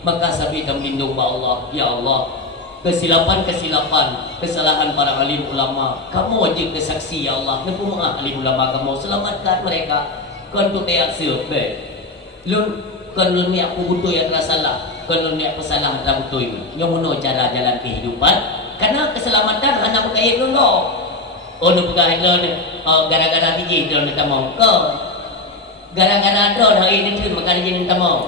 Maka sabi kita melindung ba Allah. Ya Allah, kesilapan, kesalahan para alim ulama kamu wajib kesaksi ya Allah. Nepu mengah alim ulama kamu selamatkan mereka. Kan tu tayak siup be. Lun kan lun ni aku butuh yang telah salah. Kan lun ni aku salah telah butuh itu. Yang mana cara jalan kehidupan? Karena keselamatan hanya berkait dulu. Oh nu berkait dulu gara-gara tiji dulu kita mau ke. Gara-gara drone hari ini tun maka dia minta mau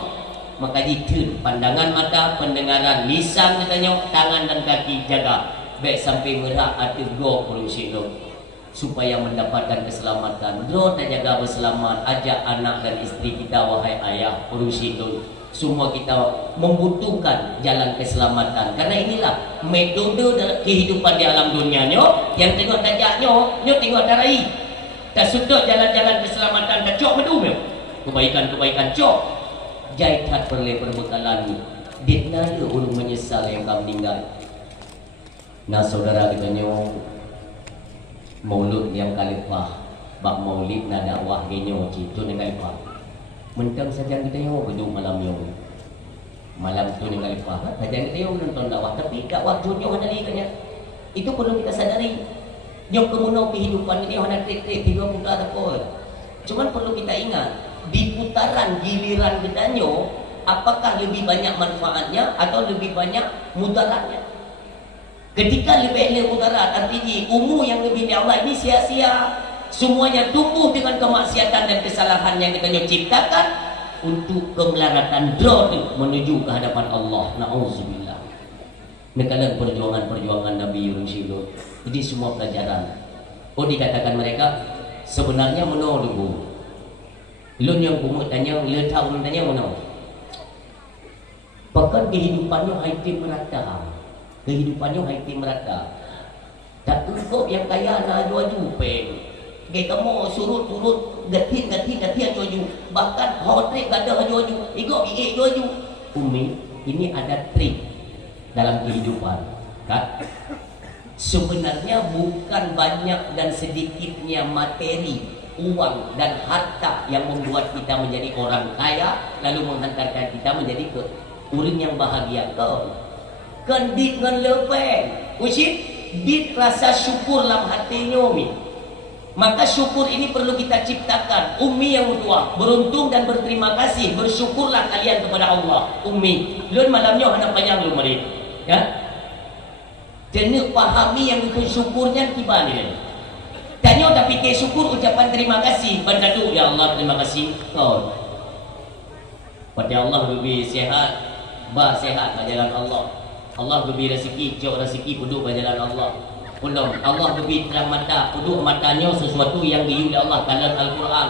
maka ditun pandangan mata pendengaran lisan katanya tangan dan kaki jaga baik sampai merak ada dua polisi lo supaya mendapatkan keselamatan. Drone dan jaga berselamat ajak anak dan isteri kita wahai ayah polisi lo semua kita membutuhkan jalan keselamatan karena inilah metode kehidupan di alam dunianya yang tengok tajaknya nyo tengok darai. Tak sudut jalan-jalan keselamatan tak cok medum kebaikan-kebaikan cok jaitat perle perbekalan ditna dia orang menyesal yang kau meninggal Nah saudara kita nyo maulud yang kalipah bak maulid na dakwah genyo citu ni kalipah mentang saja kita nyo gedung malam yo malam tu ni kalipah saja kita nyo menonton dakwah tapi dakwah tunyo hadali kanya itu perlu kita sadari nyo kemuno kehidupan ini hana klik-klik tiga muda apa cuman perlu kita ingat di putaran giliran kita nyo apakah lebih banyak manfaatnya atau lebih banyak mudaratnya. Ketika lebih mudarat artinya umur yang lebih ni Allah ini sia-sia, semuanya tumbuh dengan kemaksiatan dan kesalahan yang kita ciptakan untuk kemelaratan drone menuju ke hadapan Allah. Nauzubillah. Nekalan perjuangan Nabi Yunus. Jadi semua pelajaran. Oh dikatakan mereka sebenarnya menolak. Lun yang kumut tanya, le tahu tanya mana? Bahkan kehidupannya haiti merata. Kehidupannya haiti merata. Tak cukup yang kaya nak jual peng. Gay kamu surut gatin jual. Bahkan hotel gada jual. Igok jual. Umi, ini ada trik dalam kehidupan. Kan? Sebenarnya bukan banyak dan sedikitnya materi, uang dan harta yang membuat kita menjadi orang kaya lalu menghantarkan kita menjadi orang yang bahagia. Kan dit ngan lepeng usit dit rasa syukur dalam hati nyomi. Maka syukur ini perlu kita ciptakan. Umi yang tua beruntung dan berterima kasih, bersyukurlah kalian kepada Allah. Umi lun malamnya hana panjang lu mari ya jenak pahami yang bersyukurnya tiba ni tanya tapi ke syukur ucapan terima kasih bandadu ya Allah terima kasih kau pada Allah lebih sehat sehat jalan Allah. Allah beri rezeki, jauh rezeki duduk pada jalan Allah. Ulum Allah beri terang mata, duduk matanya sesuatu yang diuji Allah dalam Al-Quran.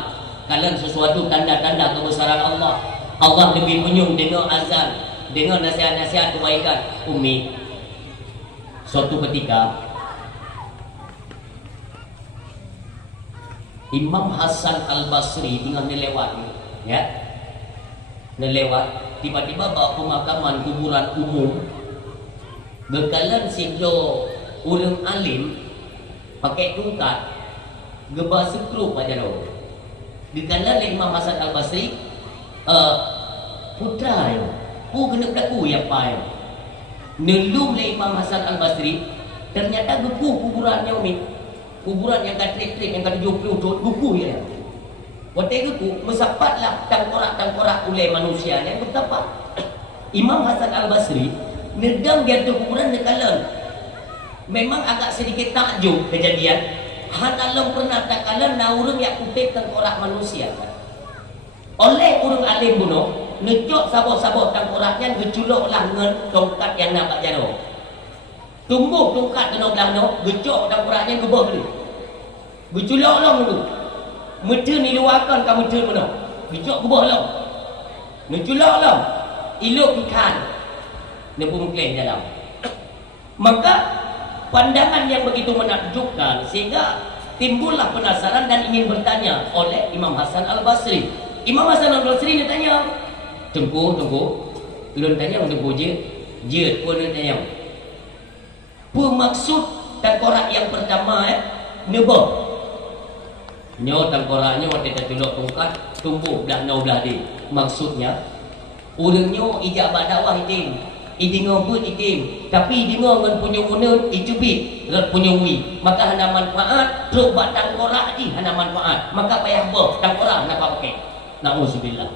Kalian sesuatu tanda-tanda kebesaran Allah. Allah lebih penyung dengar azan, dengar nasihat-nasihat kebaikan. Umi, suatu ketika Imam Hasan Al-Basri tinggal melewat, ya, melewat. Tiba-tiba bawa pemakaman kuburan umum. Bekalan sejauh orang alim pakai tungkat gebah sekrup aja lo. Bekalan Imam Hasan Al-Basri putra yo, kena berlaku ya pa yo. Nelum Imam Hasan Al-Basri ternyata gepu kuburannya umi. Kuburan yang kat trik-trik yang kat 70 gepu ya. Waktu gepu mesapatlah tangkorak-tangkorak oleh manusia yang betapa Imam Hasan Al-Basri nedang dia tu kuburan dekalan. Memang agak sedikit takjub kejadian. Hanalong pernah tak kalan na urang yang kutip tengkorak manusia. Oleh urang alim bunuh, ngejok sabot-sabot tengkoraknya geculoklah dengan tongkat yang nampak jaro. Tumbuh tongkat kena belah no, gejok tengkoraknya gebah dulu. Geculok long dulu. Meter ni luarkan kamu meter mana? Gejok gebah long. Ngeculok long. Ilok ikan. Dia pun mengklaim dalam. Maka pandangan yang begitu menakjubkan sehingga timbullah penasaran dan ingin bertanya oleh Imam Hasan Al-Basri. Imam Hasan Al-Basri dia tanya, tunggu, lu tanya untuk je pun dia tanya. Apa maksud tengkorak yang pertama nebah? Nyo tengkoraknya waktu kita tulok tongkat tumbuh belah no belah di. Maksudnya urangnya ijabah dakwah itim. Idingo pun itim, tapi idingo ngan punya unut icubit, rat punya wi. Maka hana manfaat, truk bat tangkorak di hana manfaat. Maka payah boh tangkorak nak pakai. Nauzubillah.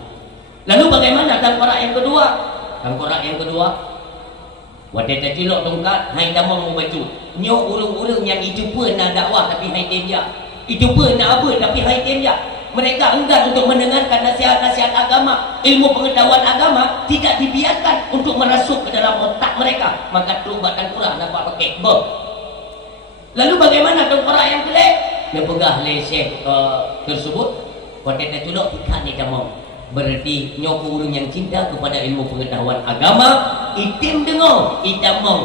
Lalu bagaimana tangkorak yang kedua? Tangkorak yang kedua, waktu kita cilok tongkat, hai damang mau baju. Nyo urung-urung yang icupa nak dakwah tapi hai tem dia. Icupa nak apa tapi hai tem dia. Mereka enggan untuk mendengarkan nasihat-nasihat agama, ilmu pengetahuan agama tidak dibiarkan untuk merasuk ke dalam otak mereka. Maka terubat tangkorak nampak pakai bom. Lalu bagaimana tangkorak yang kelek? Dia pegah leseh tersebut. Waktu dia tulok ikan ni damang. Berarti nyoku urang yang cinta kepada ilmu pengetahuan agama, itim dengar, itam mau.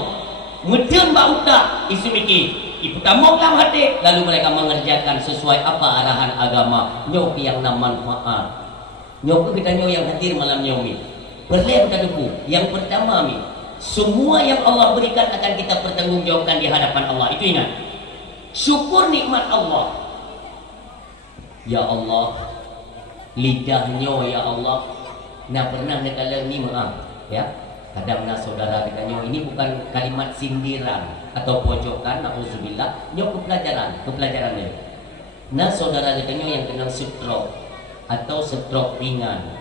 Mudun bauta isu mikir. Pertama dalam hati, lalu mereka mengerjakan sesuai apa arahan agama. Nyok yang nak manfaat. Nyok kita nyok yang hadir malam nyomi. Perleh pada duku. Yang pertama mi, Semua yang Allah berikan akan kita pertanggungjawabkan di hadapan Allah. Itu ingat. Syukur nikmat Allah. Ya Allah, lidahnya ya Allah, nak pernah nekala ni maaf ya. Kadang nak saudara dekatnya ini bukan kalimat sindiran atau pojokan, na'udzubillah, nyo kepelajaran dia. Nah saudara dekatnya yang kena stroke atau stroke ringan,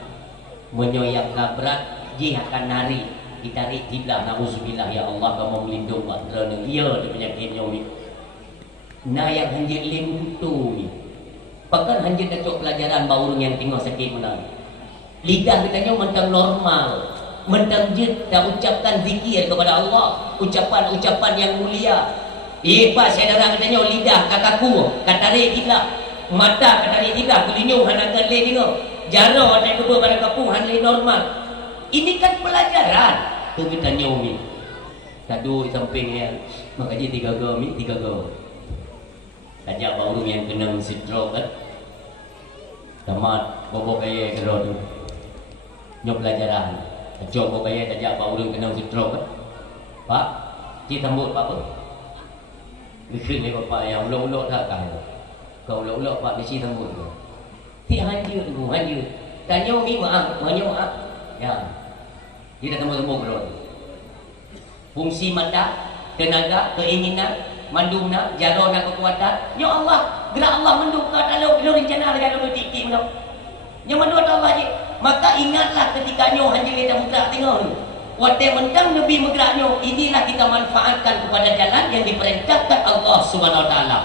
menyoyak berat, dia akan narik, ditarik tiba, na'udzubillah, ya Allah kamu melindung kerana ia dia penyakitnya ni. Nah yang hanjit lembutu ni, bahkan hanjit dah pelajaran baru yang tengok sakit mana. Lidah katanya mentang normal, mentang je dah ucapkan zikir kepada Allah, ucapan-ucapan yang mulia. Pak saudara katanya lidah kakakku katarik tidak, mata katarik tidak, kulinyung hanakan le tengok, jara tak kebur pada kampung hanle normal. Ini kan pelajaran tu kita nyomi. Tadu di samping yang makanya 3 go mi 3 go. Tajak baru yang kena stroke kan. Tamat bobo kaya kerod. Nyok pelajaran. Jom bobo kaya tajak baru kena stroke kan. Pak, kita tambut apa? Bikin ni bapak yang ulok-ulok tak kan. Kau ulok-ulok pak mesti tambut tu. Ti hanjut tu, hanjut. Tanya mi maaf, maaf. Ya. Kita tembok-tembok kerod. Fungsi mata, tenaga, keinginan, mandumna, jarona kekuatan. Ya Allah, gerak Allah menduka kalau rencana dengan lu tiki menau. Yang menduat Allah je. Maka ingatlah ketika nyo hanya kita mutlak tengok ni. Waktu mentang Nabi menggeraknya, inilah kita manfaatkan kepada jalan yang diperintahkan Allah Subhanahu Wa Taala.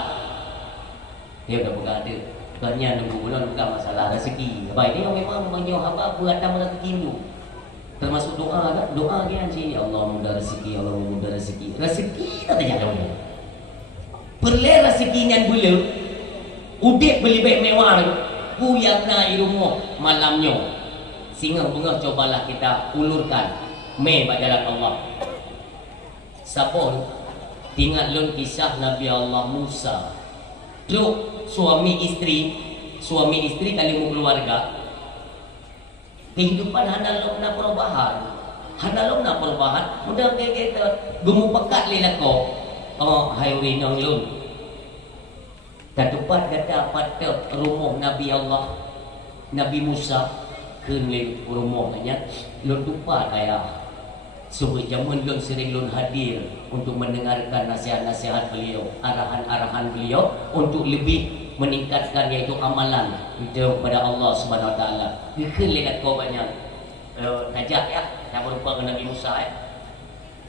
Dia dah buka ada. Banyak nunggu bulan bukan masalah rezeki. Baik dia memang menyoh apa buatan rezeki dulu. Termasuk doa kan? Doa dia sini Allah mudah rezeki, Allah mudah rezeki. Rezeki tak terjadi. Perle rezeki yang bela udik beli baik mewah ku yang naik rumah malamnya singa bunga cobalah kita ulurkan pada jalan Allah. Siapa tinggal lun kisah Nabi Allah Musa. Lu suami istri kali keluarga kehidupan handalok na perubahan mudah kita gumu pekat lelako. Oh, hai winong lun. Katupat kata pada rumah Nabi Allah, Nabi Musa ke rumahnya, lun tupat ayah. Sebab zaman lun sering lun hadir untuk mendengarkan nasihat-nasihat beliau, arahan-arahan beliau untuk lebih meningkatkan iaitu amalan itu kepada Allah Subhanahu Wa Taala. Ke lihat kau banyak tajak ya, tak berupa Nabi Musa ya.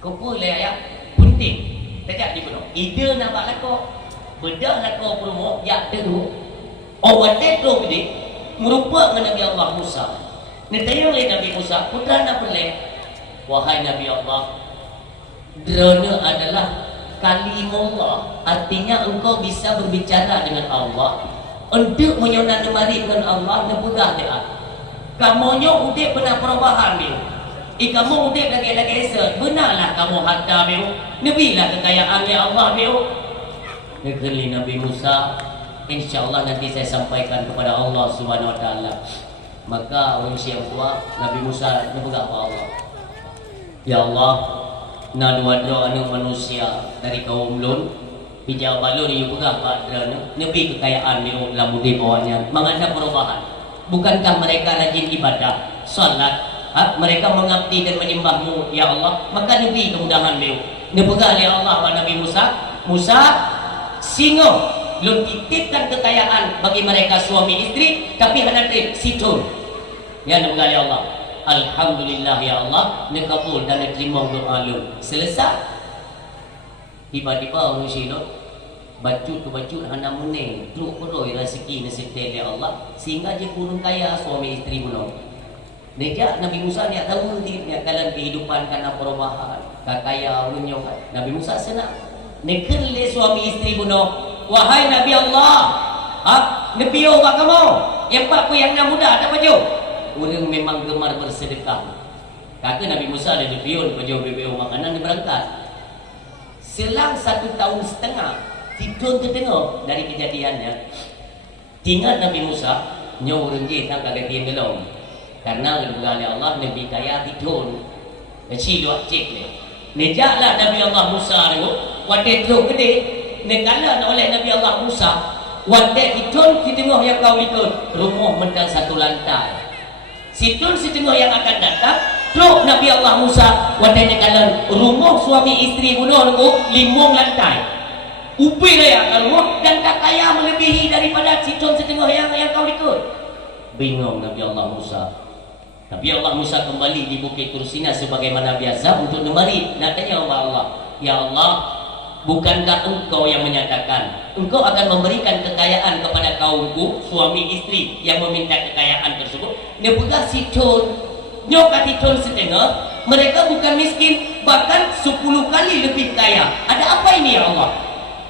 Kau boleh ya, penting. Tajak di penuh. Ide nak buat lako. Bedah lako promo. Ya dulu. Awak tetap ini. Merupa dengan Nabi Allah Musa. Netanya oleh Nabi Musa. Putra nak boleh. Wahai Nabi Allah. Drone adalah kalimullah. Artinya engkau bisa berbicara dengan Allah. Untuk menyonat mari dengan Allah. Nepegah dia. Kamunya udik pernah perubahan dia. Kamu udik lagi-lagi esok. Benarlah kamu harta biu. Nabilah kekayaan ya Allah biu. Negeri Nabi Musa, insya-Allah nanti saya sampaikan kepada Allah Subhanahu Wa Taala. Maka orang siang tua Nabi Musa nyebut apa Allah? Ya Allah, na dua anu manusia dari kaum lun bijak balun ni juga padrana. Nabi kekayaan biu lamudi bawahnya. Mengada perubahan. Bukankah mereka rajin ibadah, salat? Mereka mengabdi dan menyembahmu ya Allah, maka Nabi kemudahan beliau. Dipegang oleh Allah pada Nabi Musa singo lun titipkan kekayaan bagi mereka suami istri, tapi hanya situ ya dipegang oleh Allah. Alhamdulillah ya Allah, nekabul dan diterima doa lun. Selesai. Tiba-tiba orang silot bacut hana meneng truk peroi rezeki nasibte oleh Allah sehingga je kurun kaya suami istri menolong. Dia Nabi Musa dia tahu dia dalam kehidupan karena perubahan kakaya ulunyo Nabi Musa senang nekel le suami istri bunuh. Wahai Nabi Allah, Nabi Allah kamu yang pak yang muda tak baju orang memang gemar bersedekah. Kata Nabi Musa ada dipiun baju BBO makanan dia berangkat. Selang 1 tahun setengah tidur terdengar dari kejadiannya. Tinggal Nabi Musa nyaw renjih tak ada gelong. Karena oleh Allah Nabi kaya tidur. Kecil dua cek ni. Nejaklah Nabi Allah Musa tu, wadah teruk gede, negala oleh Nabi Allah Musa, wadah itun di tengah yang kau ikut, rumah mentang satu lantai. Situn si tengah yang akan datang, teruk Nabi Allah Musa, wadah negala rumah suami isteri bunuh tu, 5 lantai. Upi raya kalau dan tak kaya melebihi daripada situn setengah yang kau ikut. Bingung Nabi Allah Musa. Nabi Allah Musa kembali di Bukit Tursina sebagaimana biasa untuk nemari. Nak tanya Allah, ya Allah, bukankah engkau yang menyatakan engkau akan memberikan kekayaan kepada kaumku, suami istri yang meminta kekayaan tersebut? Dia pegang situn, nyokat situn setengah, mereka bukan miskin, bahkan 10 kali lebih kaya. Ada apa ini ya Allah?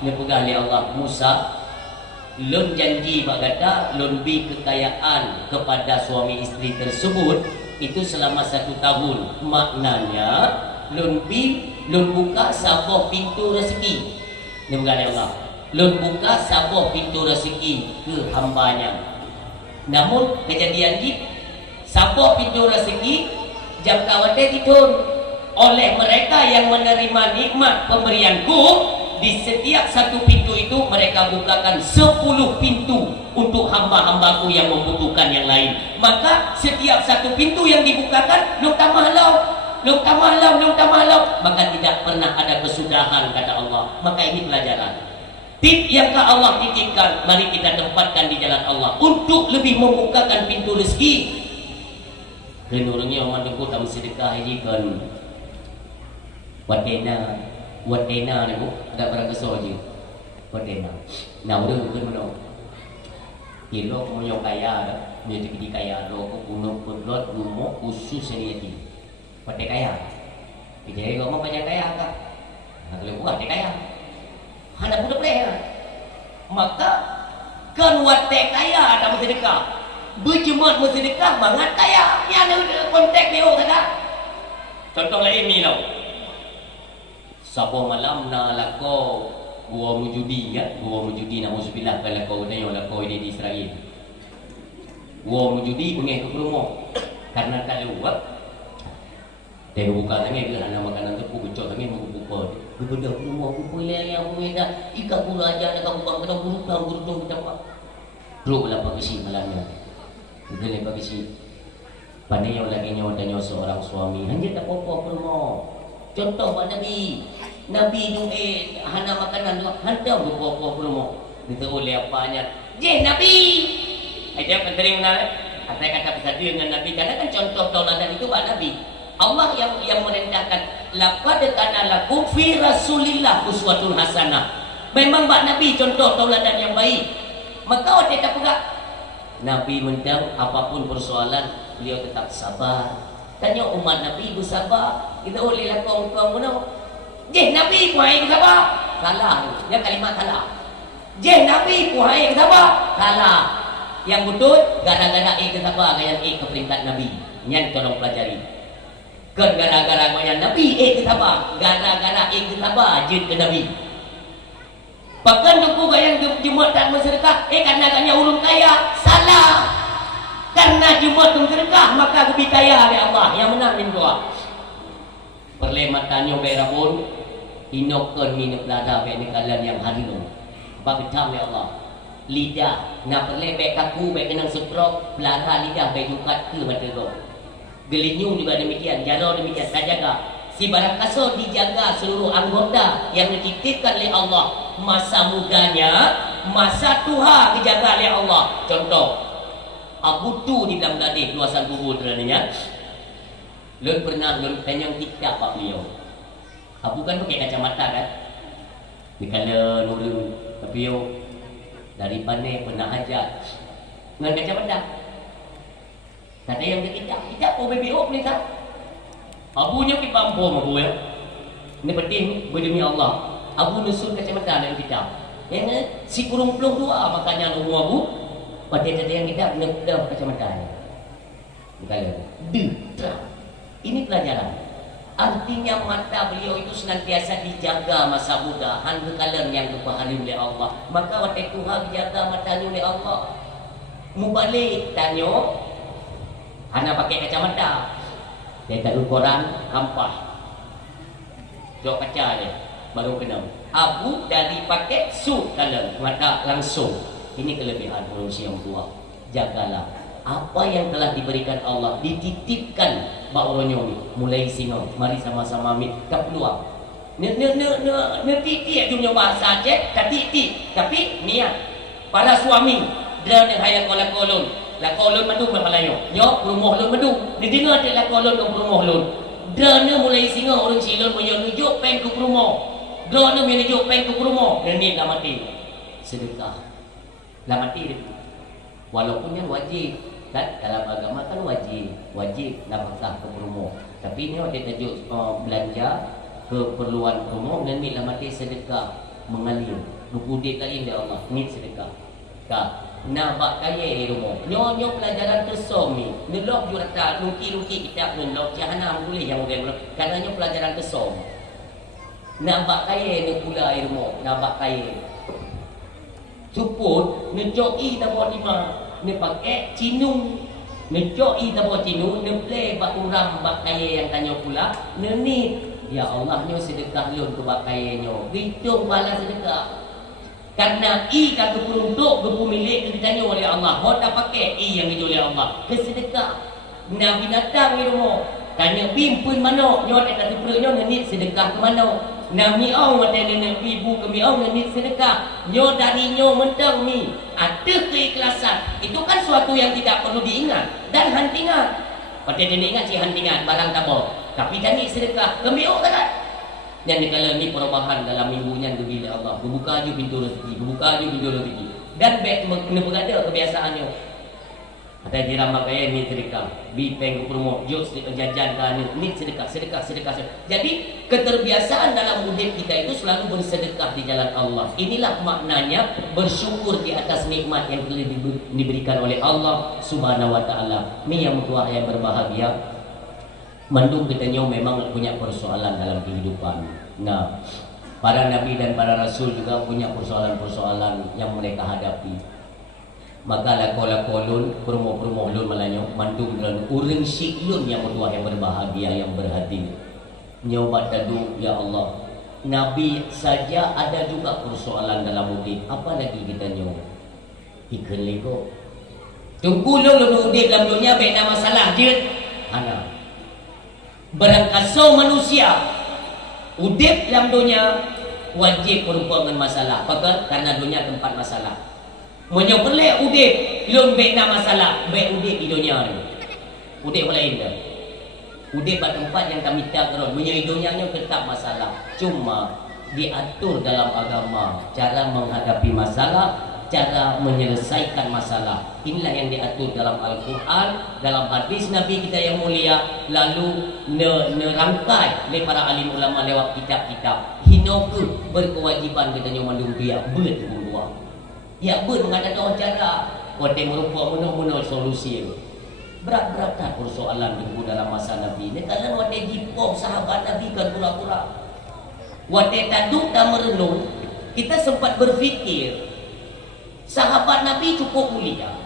Dia pegang oleh Allah, Musa, lun janji bagata lun bi kekayaan kepada suami istri tersebut itu selama 1 tahun. Maknanya lun buka sabah pintu rezeki. Dia pegang oleh Allah, lun buka sabah pintu rezeki ke hambanya. Namun kejadian ni sabah pintu rezeki jam kawate ditun oleh mereka yang menerima nikmat pemberianku. Di setiap satu pintu itu mereka bukakan 10 pintu untuk hamba-hambaku yang membutuhkan yang lain. Maka setiap satu pintu yang dibukakan, lu tambah lau, maka tidak pernah ada kesudahan kata Allah. Maka ini pelajaran. Tip yang Allah titipkan, mari kita tempatkan di jalan Allah untuk lebih membukakan pintu rezeki. Kenurunnya orang tengku tak sedekah ini kan Wadena ni bu, ada barang kesal je. Wadena. Nah udah bukan mana. Kilo punya kaya dah, punya jadi kaya. Rokok punya pulot rumah khusus sendiri. Wadena kaya. Jadi kamu banyak kaya kah? Kalau buat dia kaya. Hana budak boleh. Maka kan wadena kaya ada bersedekah. Berjemaat bersedekah banget kaya. Yang ada kontak dia kata. Contoh lain ni tau. Sabah malam na lako gua mujudi ya, gua mujudi nauzubillah kalau kau tanya lako ini di Israel. Gua mujudi punya ke rumah. Karena kalau dia buka tangan ke anak makanan tu bocor tangan buka. Berbeda rumah buku yang punya ikat gula aja nak buka kena guru kita apa. Bro lah pagi malamnya. Dia pagi si pandai yang lagi nyawa tanya seorang suami, hanya tak apa-apa rumah. Contoh Pak Nabi tu hana makanan tu hantar tu apa-apa rumah. Kita oleh apanya? Nabi. Dia akan terima Saya kata bersatu dengan Nabi karena kan contoh tauladan itu Pak Nabi. Allah yang merendahkan laqad kana lakum fi Rasulillah uswatun hasanah. Memang Pak Nabi contoh tauladan yang baik. Maka dia tak pegang. Nabi mendang apapun persoalan beliau tetap sabar. Tanya umat Nabi bersabar. Kita boleh lakon kau mana? Nabi kuai bersabar. Salah. Dia kalimat salah. Nabi kuai bersabar. Salah. Yang betul gara-gara bersabar gaya keperintah Nabi. Yang tolong pelajari. Kan gara-gara gaya Nabi bersabar. Gara-gara bersabar jin ke Nabi. Bahkan duku gaya jemaat dan bersedekah. Karena ulun kaya. Salah. Karena jemaat bersedekah maka lebih kaya oleh Allah yang menang min doa. Perlematannya berabun inokon minuk lada bek kalian yang hari tu. Bagam ya Allah. Lidah nak perlebek kaku bek kenang seprok belara lidah bek dukat ke mata tu. Gelinyung juga demikian, jaro demikian tak jaga. Si barang kasut dijaga seluruh anggota yang dititipkan oleh Allah. Masa mudanya, masa tua dijaga oleh Allah. Contoh Abu tu di dalam ladih luasan kubur terananya. Lun pernah tanya kita pak beliau. Abu kan pakai kacamata kan? Dikala nurun tapi yo dari pandai pernah hajat dengan kacamata. Kata yang kita pun BBO ni tak. Abunya kita mampu Abu ya. Ini penting berdemi Allah. Abu nusul kacamata dalam kita. Yang si kurung-kurung dua makanya umur Abu. Pada yang kita benar-benar kacamata ni. Dikala. Ini pelajaran. Artinya mata beliau itu senantiasa dijaga masa muda. Hanya kalian yang dipahami oleh Allah. Maka waktu Tuhan dijaga matanya oleh Allah. Mubalik tanya. Hana pakai kacamata. Dia taruh koran, hampah. Dok kaca dia baru kena. Abu dari pakai su dalam mata langsung. Ini kelebihan manusia yang tua. Jagalah apa yang telah diberikan Allah, dititipkan bauronyo ni. Mulai singa, mari sama-sama ambil tak peluang. Titik dunia bahasa je, titik. Tapi niat para suami dia yang hayat kolon. La kolon madu berpalayo. Yo rumah lun madu. Didengar tak la kolon ke rumah lun. Dia mulai singa orang silon punya nujuk pen ke rumah. Dia menujuk pen ke rumah. Dan ni dah mati. Sedekah. Dah mati dia. Walaupun yang wajib. Kan dalam agama kan wajib nafkah ke rumah. Tapi ni dia tajuk belanja keperluan rumah dan ni lah mati sedekah mengalir. Berkudik kali dia Allah. Ni sedekah. Kak. Nampak kaya di rumah. Nyo pelajaran kesom ni. Nelok jurata luki kitab nelok jahanam boleh yang boleh. Kerana nyo pelajaran kesom. Nampak kaya ni pula di rumah. Nampak kaya. Suput nejoi tabo lima. Ne pakai cinung. Nejoi tabo cinung, ne play bak uram bak kaya yang tanya pula. Ne ni ya Allah nyo sedekah lun ke bak kaya nyo. Hitung balas sedekah. Karena i kata peruntuk gepu milik ditanya oleh Allah. Kau tak pakai i yang ditanya oleh Allah. Kesedekah. Nabi datang di rumah. Tanya pimpun mana? Nyo tak kata perutnya nenit sedekah ke mana? Nabi au ada nenek ibu kami au nenit sedekah. Nyo dari nyo mentang ni. Ada keikhlasan. Itu kan suatu yang tidak perlu diingat. Dan hantingan. Pada dia ingat si hantingan barang tabur. Tapi tadi sedekah. Kami au kan? Dan dikala ni perubahan dalam minggunya bila Allah membuka je pintu rezeki, dan kena berada kebiasaannya. Ada dirama kaya ni sedekah, bipeng ke rumah, jok jajan kan ni sedekah. Jadi keterbiasaan dalam hidup kita itu selalu bersedekah di jalan Allah. Inilah maknanya bersyukur di atas nikmat yang telah diberikan oleh Allah Subhanahu wa taala. Ni yang tua yang berbahagia. Mandung kita nyo memang punya persoalan dalam kehidupan. Nah, para nabi dan para rasul juga punya persoalan-persoalan yang mereka hadapi. Maka lako-lun, perumoh-perumoh lun malanyo, mandung dan urang siklun yang berdua yang berbahagia, yang berhati. Nyoba tadu, ya Allah. Nabi saja ada juga persoalan dalam hidup. Apa lagi kita nyo? Ikan lego. Tunggu lun hidup dalam dunia beda masalah je. Anak. Berangkasau manusia udip dalam dunia wajib berhubung dengan masalah. Apakah? Karena dunia tempat masalah. Menyo pelek udip lum bena masalah, baik udip di dunia ni. Udip lain dah. Udip pada tempat yang kami tak keron. Menyo dunia nya tetap masalah. Cuma diatur dalam agama cara menghadapi masalah, cara menyelesaikan masalah. Inilah yang diatur dalam Al-Quran, dalam hadis Nabi kita yang mulia, lalu nerangkai oleh para alim ulama lewat kitab-kitab. Hinoku berkewajiban katanya mandung dia berdua. Ya mengadakan cara kote merupakan menol solusi. Berat-berat tak persoalan itu dalam masa Nabi. Ini kalau wate jipok sahabat Nabi kan pura-pura. Wate taduk dan merenung, kita sempat berfikir sahabat Nabi cukup mulia.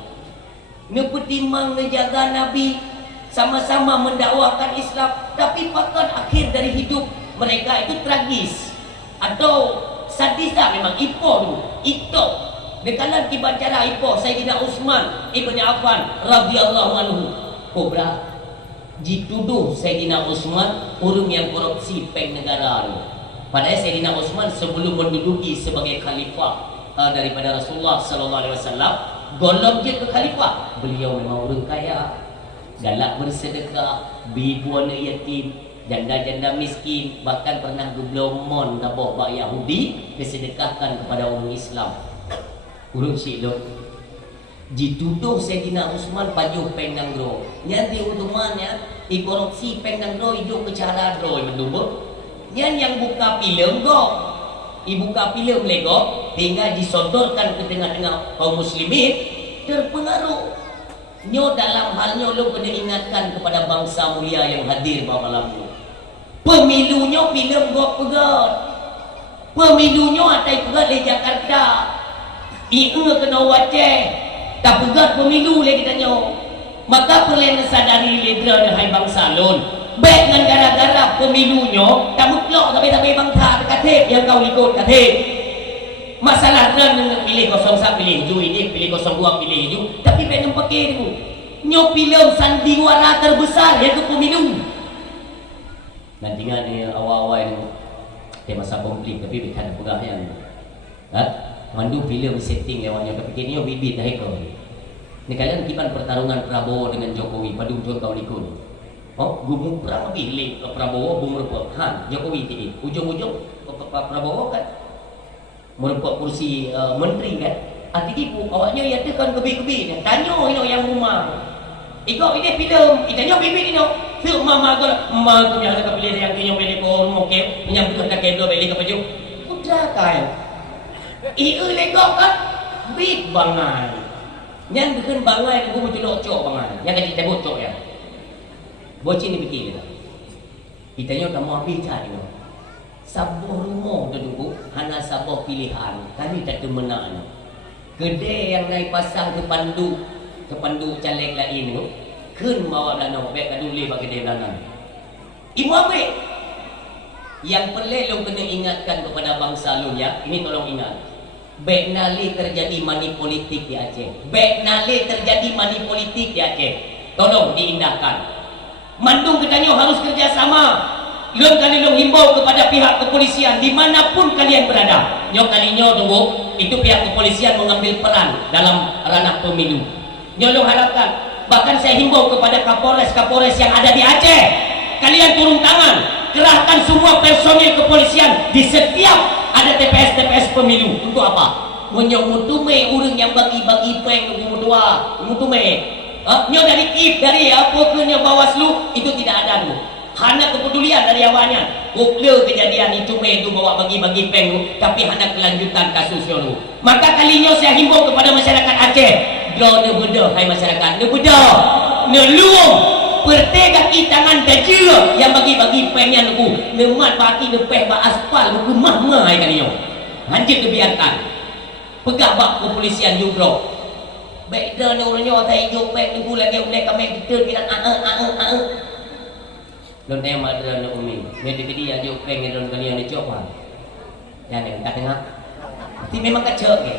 Nepetimbang menjaga Nabi, sama-sama mendakwakan Islam, tapi bahkan akhir dari hidup mereka itu tragis atau sadis tak memang ipoh dulu. Itu dekalan kibacara ipoh Sayyidina Utsman Ibn Affan radhiyallahu anhu. Kobra dituduh Sayyidina Utsman orang yang korupsi peng negara ni. Padahal Sayyidina Utsman sebelum menduduki sebagai khalifah daripada Rasulullah sallallahu alaihi wasallam, golong je ke khalifah. Beliau memang orang kaya, galak bersedekah, bibuan yatim, janda-janda miskin, bahkan pernah geblomon tabah bak Yahudi disedekahkan kepada orang Islam. Urung silot dituduh Sayyidina Utsman pajuh peng nanggro. Nyanti utumannya korupsi peng nanggro hidup ke cara droi mendubo. Nyan yang buka film go. Ibuka film lego hingga disodorkan ke tengah-tengah kaum muslimin, terpengaruh. Nyo dalam halnya lo kena ingatkan kepada bangsa mulia yang hadir pada malam ini. Pemilunya film gok pegat. Pemilunya atai pegat di Jakarta. Ia kena waceh. Tak pegat pemilu lagi tanya. Maka perlu sadari ledra hai bangsa lon. baik dengan gara-gara pemilunya tak mutlak tapi bangsa katib yang kau ikut katib. Masalah nak pilih 01 pilih hijau ini, pilih 02 pilih hijau, tapi baik nak pakai tu nyo film sandiwara terbesar iaitu pemilu. Nantinya ni awal-awal ni dia masa konflik tapi bukan pegahan. Mandu filem setting lewatnya tapi kini bibit dah ikut. Ni kalian kipan pertarungan Prabowo dengan Jokowi padu jor kau likun. Oh, gumung perang pilih Prabowo merupakan Jokowi tadi. Ujung-ujung Prabowo kan merupakan kursi menteri kan. Tipu awaknya ya tekan kebi-kebi ni. Tanya yang rumah. Iko ini filem, itanya bibit ini. Film mama tu yang ada pilih yang kinyo pilih ko moke, yang tu ada kedo beli ke baju. Udah kai. Ieu legok kan bit bangai. Yang bikin bangai aku betul cok bangai. Yang kita bocok ya. Bocin ni bikin kita. Itanya kamu habis cari no. Sabuh rumah tu dulu, hana sabuh pilihan. Kami tak temenang. Kedai yang naik pasang ke pandu caleg lain tu, kun bawa danau baik kaduli bagi dia danau. Ibu apa? Yang perlu lo kena ingatkan kepada bangsa lo ya, ini tolong ingat. Baik nali terjadi money politik di Aceh. Baik nali terjadi money politik di Aceh. Tolong diindahkan. Mandung katanya harus kerjasama. Long kali long himbau kepada pihak kepolisian dimanapun kalian berada. Nyok kalinya tunggu itu pihak kepolisian mengambil peran dalam ranah pemilu. Nyolong harapkan. Bahkan saya himbau kepada Kapolres yang ada di Aceh. Kalian turun tangan, kerahkan semua personil kepolisian di setiap ada TPS pemilu. Untuk apa? Menyomutume orang yang bagi-bagi peng mutua, mutume. Nyo dari KIP, dari apa ke nyo Bawaslu itu tidak ada dulu. Hanya kepedulian dari awalnya. Bukle kejadian itu itu bawa bagi-bagi peng tu, tapi hanya kelanjutan kasusnya dulu. Maka kalinya saya himbau kepada masyarakat Aceh. Draw ne beda, hai masyarakat. Ne beda. Ne luung. Pertegaki tangan dajira yang bagi-bagi pengnya nuku. Ne mat baki ne peh ba aspal nuku mah-mah hai kalinya. Hancur kebiarkan. Pegak bak kepolisian juga. Baik dah ne orangnya tai hijau peng nuku lagi oleh kami kita bilang Don tema ada umi. Mesti dia aja peng don kalian ni coba. Yang tak tengah. Ti memang kacau ke.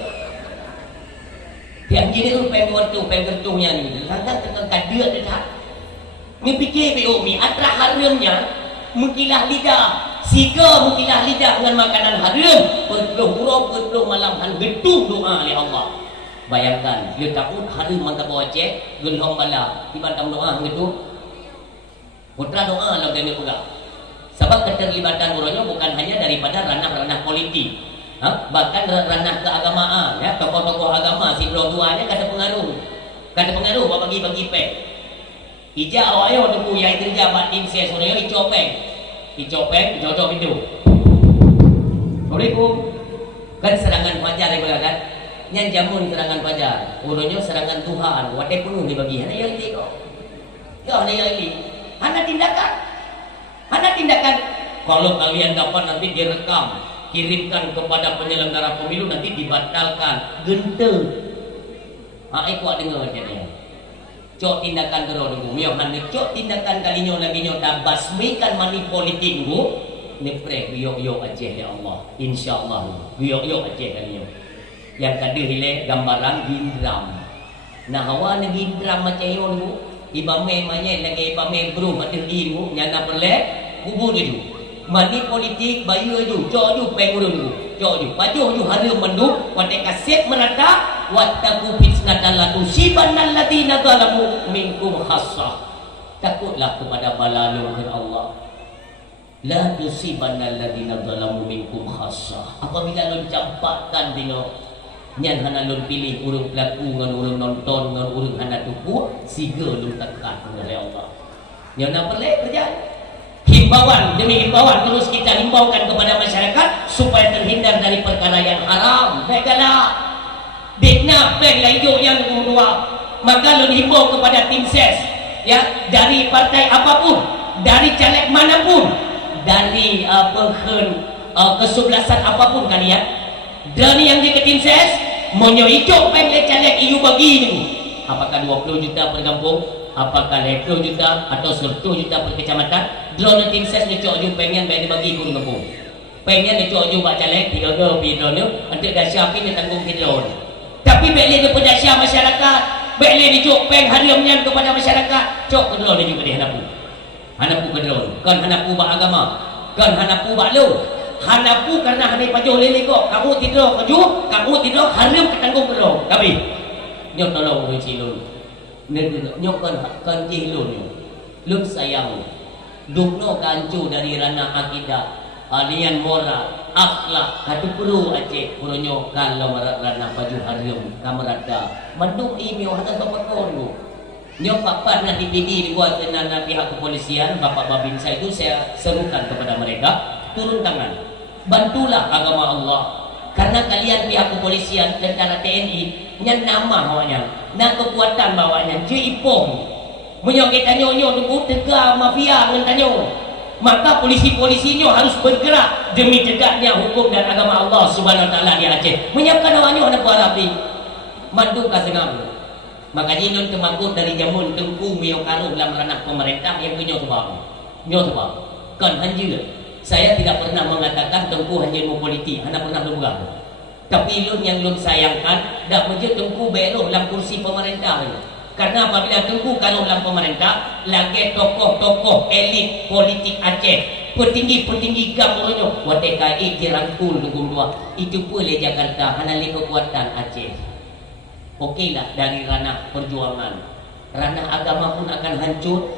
Tiang gini tu peng gertunya ni. Lantas tekan kadia dia tak. Ni fikir be umi atra haramnya mengkilah lidah. Siga mengkilah lidah dengan makanan haram. Perlu huruf perlu malam han gedung doa oleh Allah. Bayangkan dia takut haram mantap bawa cek gelong bala tiba-tiba doa gitu. Putra doa lah dia pula. Sebab keterlibatan orangnya bukan hanya daripada ranah-ranah politik, bahkan ranah keagamaan. Ya, tokoh-tokoh agama si dua-duanya kada pengaruh, bagi-bagi pek. Ija awayo tu yang kerja bak tim ses orangnya dicopeng, jodoh itu. Assalamualaikum. Kan serangan fajar ya kan? Yang jamun serangan fajar, orangnya serangan Tuhan. Wadah penuh dibagi. Hanya yang ini kok. Ya, hanya yang ini. Hanya tindakan. Kalau kalian dapat nanti direkam, kirimkan kepada penyelenggara pemilu nanti dibatalkan. Gente. Ikut dengar dia. Cok tindakan terus dulu. Miohan cok tindakan kalinya lagi nyoda basmikan money politik bu. Neprek yok aja ya Allah. Insyaallah yok aja kalinya. Yang tadi hile gambaran gindram. Nah hawa ne gindram macam yon bu. Ibame manye lagi ibame bro ada ilmu nyana pelek kubur itu mani politik bayu itu cok ju pengurun itu cok ju baju ju hari mendu wadai kaset merata wattaku fitnatan la tusibanna alladziina zalamu minkum khassah. Takutlah kepada bala ke Allah. La tusibanna alladziina zalamu minkum khassah. Apabila lu campakkan dengan nyan hana lun pilih urang pelaku ngan urang nonton ngan urang hana tuku siga lun tekan oleh Allah. Nyan nak pelek kerja. Himbauan demi himbauan terus kita himbaukan kepada masyarakat supaya terhindar dari perkara yang haram. Baiklah. Dekna peng la hijau yang kedua. Maka lun himbau kepada tim ses ya dari partai apapun, dari caleg manapun, dari kesebelasan apapun kalian. Dan yang di tim ses monyo hijau peng le caleg iu bagi ni. Apakah 20 juta bergabung? apakah 20 juta atau 10 juta per kecamatan. Drone tim ses ni cok ju pengen bayar bagi guru kampung. Pengen dia cok ju buat caleg 3 drone untuk dahsyat ni tanggung drone. Tapi beli dia pedasya masyarakat, beli dia cok peng hariumnya kepada masyarakat, cok ke drone dia juga dia hanapu. Hanapu ke drone. Kan hanapu bak agama. Kan hanapu bak lu. Hanapu karena hanai pajuh lele kok. Kamu tidur keju, kamu tidur harium ketanggung drone. Tapi nyok tolong uji lu. Nyok kan jihlun. Lu sayang. Dukno kancu dari ranah akidah, alian moral, akhlak, hadu perlu Aceh, puronyo kalau ranah baju harium, kamerada, manduk imio hana sobat koru. Nyok papat nanti dipidi dibuat dengan pihak kepolisian, Bapak Babin saya itu saya serukan kepada mereka, turun tangan, bantulah agama Allah. Karena kalian pihak kepolisian, tentara TNI, yang nama bawanya, dan kekuatan bawanya, jeipong. Menyok kita nyonyo tunggu tegak mafia mentanyo. Maka polisi-polisinya harus bergerak demi tegaknya hukum dan agama Allah Subhanahu wa taala di Aceh. Menyiapkan doanya ada puarapi. Mandu ka sengam. Maka jinun kemangkut dari jamun tengku mio karuh dalam ranah pemerintah yang punya sebab. Nyo sebab. Kan hanjil. Saya tidak pernah mengatakan tengku hanjil mau politik, hanya pernah berbuat. Tapi lun yang lun sayangkan dak menjadi tengku beloh dalam kursi pemerintah. Karena apabila tunggu kalau dalam pemerintah lagi tokoh-tokoh elit politik Aceh, petinggi-petinggi gamurnya WTKI dirangkul tunggu dua itu boleh Jakarta hanali kekuatan Aceh. Okeylah dari ranah perjuangan, ranah agama pun akan hancur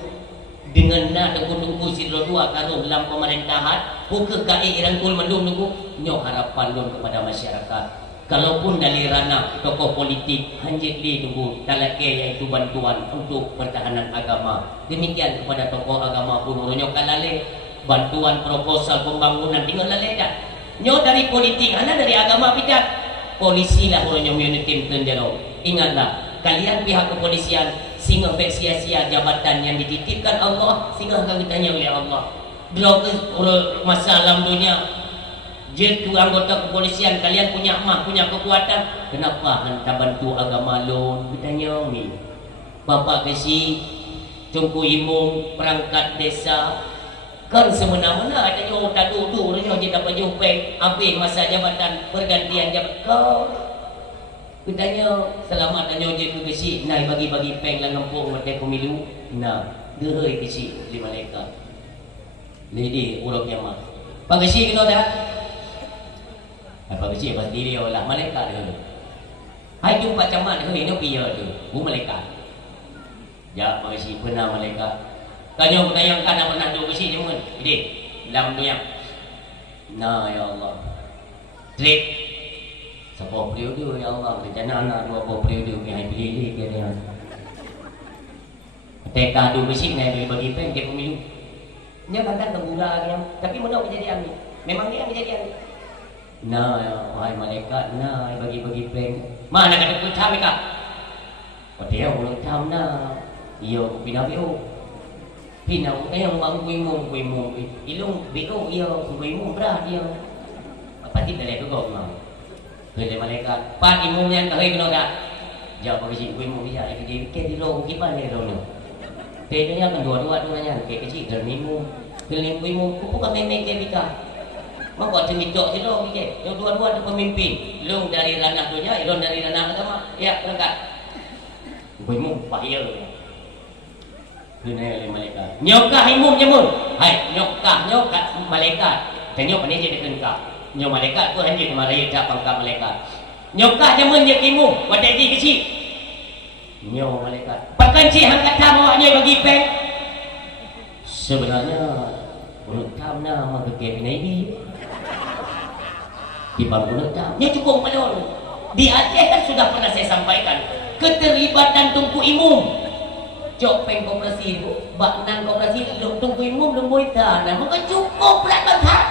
dengan tunggu-tunggu sidro dua kalau dalam pemerintahan buka KI dirangkul mendung tunggu nyo harapan lun kepada masyarakat. Kalaupun dari ranah tokoh politik hanjit di tunggu talake yaitu bantuan untuk pertahanan agama. Demikian kepada tokoh agama pun orangnya kalale bantuan proposal pembangunan tinggal lale dah. Nyo dari politik, ana dari agama pidat. Polisi lah orangnya community tendero. Ingatlah, kalian pihak kepolisian singa sia-sia jabatan yang dititipkan Allah, singa akan ditanya oleh Allah. Bila masa alam dunia jadi anggota kepolisian kalian punya mah punya kekuatan, kenapa hantar bantu agama lon? Bertanya ni, Bapak Kesi, Tunku Imum, perangkat desa, kan semena-mena ada yang tak duduk, orang je dapat jumpa, habis masa jabatan pergantian jabatan. Kau bertanya selamat tanya je tu Kesi, naik bagi-bagi peng lang kampung mati pemilu, nah, deroi Kesi di malaikat. Lady urang kiamat. Pak Kesi kena dah. Apa kecil pas diri Allah malaikat dia. Hai jumpa camat dia ni piye tu. Bu malaikat. Ya mesti pernah malaikat. Kanyo menayangkan pernah duduk kecil je mun. Jadi dalam dunia. Nah ya Allah. Trip. Siapa periode ya Allah rencana anak dua periode ni hai pilih dia dia. Teka duduk kecil ni bagi peng dia pemilu. Dia kata tembuga dia. Tapi mana kejadian ni? Memang dia kejadian ni. Nah, wahai malaikat, nah bagi-bagi peng. Mana kata ku tham ka? Dia ulang tham na. Iyo pinabio. Pinau yang bang kuimung. Ilung biko iyo kuimung berat dia. Apa ti dale tu kau mau. Beli malaikat. Pak imumnya kahai kena dak. Jawab bagi kuimung dia di ke di lo kipan ni lo ni. Tenya kan dua-dua nanya ke kecil dan imum. Beli kuimung ku bukan meme ke bika. Maka cemidok je dong ni. Yang dua-dua tu pemimpin. Long dari ranah dunia, long dari ranah agama. Ya, lengkap. Kuimu bahaya. Dunia oleh malaikat. Nyokah imum nyamun. Hai, nyokah malaikat. Tengok pandai je dekat kau. Nyok malaikat tu hanya kemarin dah pangkat malaikat. Nyokah nyamun je imum. Wadah di kecil. Nyok malaikat. Pakan si hang kata bawanya bagi peng. Sebenarnya urut tamna mah kekep ini. Di bangunan nya cukup melon. Di Aceh kan sudah pernah saya sampaikan keterlibatan Tunku Imum. Jok peng koperasi itu, baknan koperasi Tunku Imum lemboi tanah, maka cukup berat banget.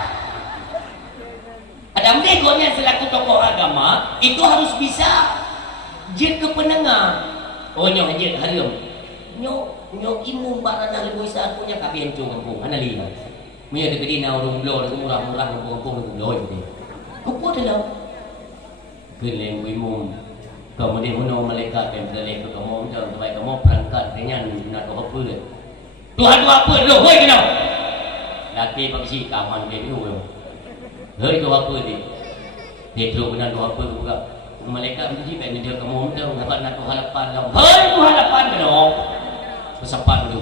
Ada mereka selaku tokoh agama itu harus bisa jet ke penengah. Oh nyo jet harium. Nyo imum barana lemboi sakunya kabian kampung. Ana lihat. Mia de kedina urung lo murah-murah kampung lo itu. Kupu dalam keleng imum. Kemudian malaikat yang berlari ke kamu dan sampai kamu perangkat katanya nak tu apa dia. Tuhan tu apa dulu? Hoi kena. Laki pakai si kaman dia dulu. Hoi tu apa dia? Dia tu benar tu apa juga. Malaikat menjadi baik dia kamu tahu dapat nak tu harapan kau. Hoi tu harapan kena. Pesapan dulu.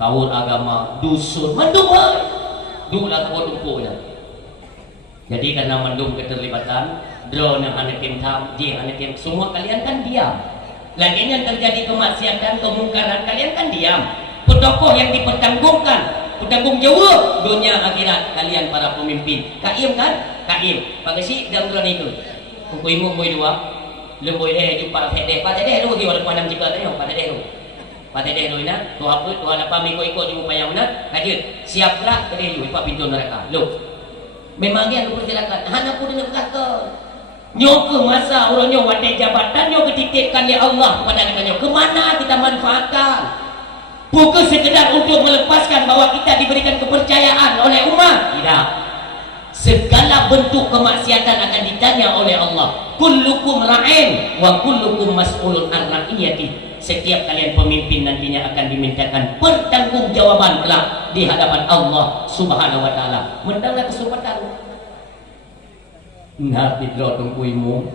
Kawan agama dusun mendung hoi. Dulah kau tumpuknya. Jadi karena mendung keterlibatan, drone yang anak tim tam, dia anak tim semua kalian kan diam. Lagi yang terjadi kemaksiatan, kemungkaran kalian kan diam. Pendokoh yang dipertanggungkan, bertanggung jawab dunia akhirat kalian para pemimpin. Kaim kan? Kaim. Pagasi dalam drone itu. Kuku imu boy dua, lemboi jumpa patedeh lu bagi walaupun enam jika tanya patedeh lu. Patedeh lu ina, tu apa? Tu apa ikut di upaya mana? Kajian. Siaplah kedai lu ipa pintu neraka. Lu. Memang dia persilakan. Hana pun dengan kata. Nyo ke masa orangnya wadai jabatan nyo ketitipkan oleh Allah kepada mereka. Kemana kita manfaatkan? Bukan sekedar untuk melepaskan bahwa kita diberikan kepercayaan oleh umat. Tidak. Segala bentuk kemaksiatan akan ditanya oleh Allah. Kullukum ra'in wa kullukum mas'ulun an ra'iyati. Setiap kalian pemimpin nantinya akan dimintakan pertanggungjawaban kelak di hadapan Allah Subhanahu wa taala. Mendanglah kesempatan. Nah, tidro tungguimu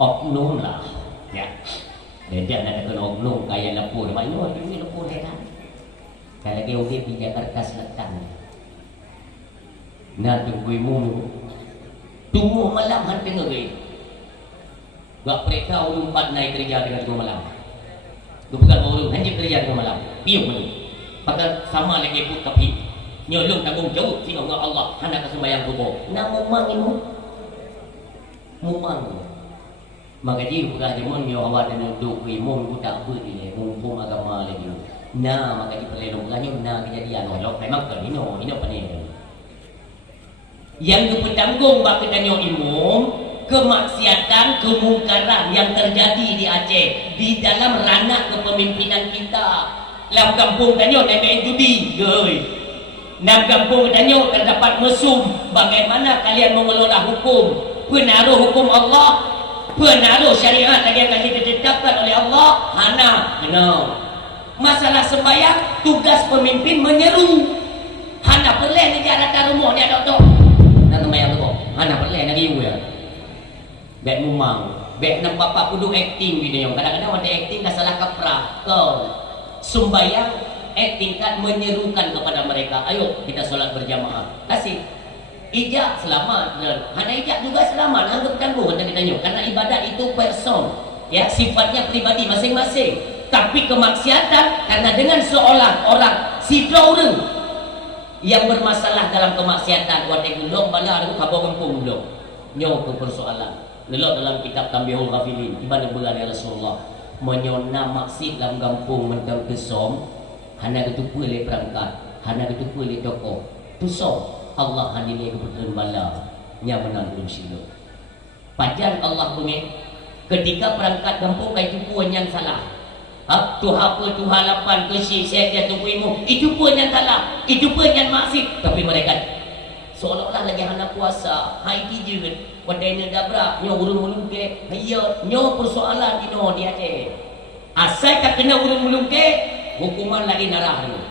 oknum lah. Ya. Dan dia ada kena oknum kaya lepur. Mana ini lepur heran. Kalau dia udah di Jakarta Selatan. Nah, tungguimu tunggu malam hantu ngeri. Gak periksa ulumpat naik kerja dengan tunggu malam. Bukan orang hanya kerja dengan malam. Piung malu. Pakai sama lagi pun tapi nyolong tanggung jawab sehingga Allah hendak kesembahyang kubur. Nak mumang ini. Mumang. Maka dia bukan cuma nyo awak dan duduk imam pun tak apa dia. Mumpung agama lagi. Nah, maka dia perlu bukannya nah kejadian olok memang kan ini pening. Yang bertanggung bagi tanyo imam kemaksiatan, kemungkaran yang terjadi di Aceh di dalam ranah kepemimpinan kita. Dalam kampung tanyo main judi, goi. Dalam kampung tanyo terdapat mesum. Bagaimana kalian mengelola hukum? Penaruh hukum Allah, penaruh syariat yang akan ditetapkan oleh Allah. Hana, masalah sembahyang, tugas pemimpin menyeru. Hana perlu ni jalan rumah ni ada tu. Nak sembahyang tu. Hana perlu lagi ya. Bek mumang, bek nampak pak kudu acting video. Kadang-kadang ada acting dah salah kaprah. Kau sembahyang acting kan menyerukan kepada mereka. Ayo kita solat berjamaah. Kasih. Ijak selamat. Hana ijak juga selamat. Anggap tanggung kata kita nyo. Karena ibadat itu person. Ya, sifatnya pribadi masing-masing. Tapi kemaksiatan karena dengan seolah orang sidra orang yang bermasalah dalam kemaksiatan wadai gulung bala aku kabur kampung gulung. Nyo ke persoalan. Lelok dalam kitab Tambihul Ghafilin ibadah bulan Rasulullah menyona maksud dalam kampung mentang kesom hana ketupu oleh perangkat hana ketupu oleh tokoh tusom Allah hanilai kebetulan bala nya menanggung silap pajan Allah punya ketika perangkat kampung kai tupu yang salah tu apa tu halapan kesih saya dia tupuimu itu pun yang salah itu pun yang maksud tapi mereka seolah-olah lagi hana puasa haiti je wadainya dabrak nyo ulung-ulung ke hayat nyo persoalan dino dia Aceh asal tak kena ulung-ulung ke hukuman lagi narah dulu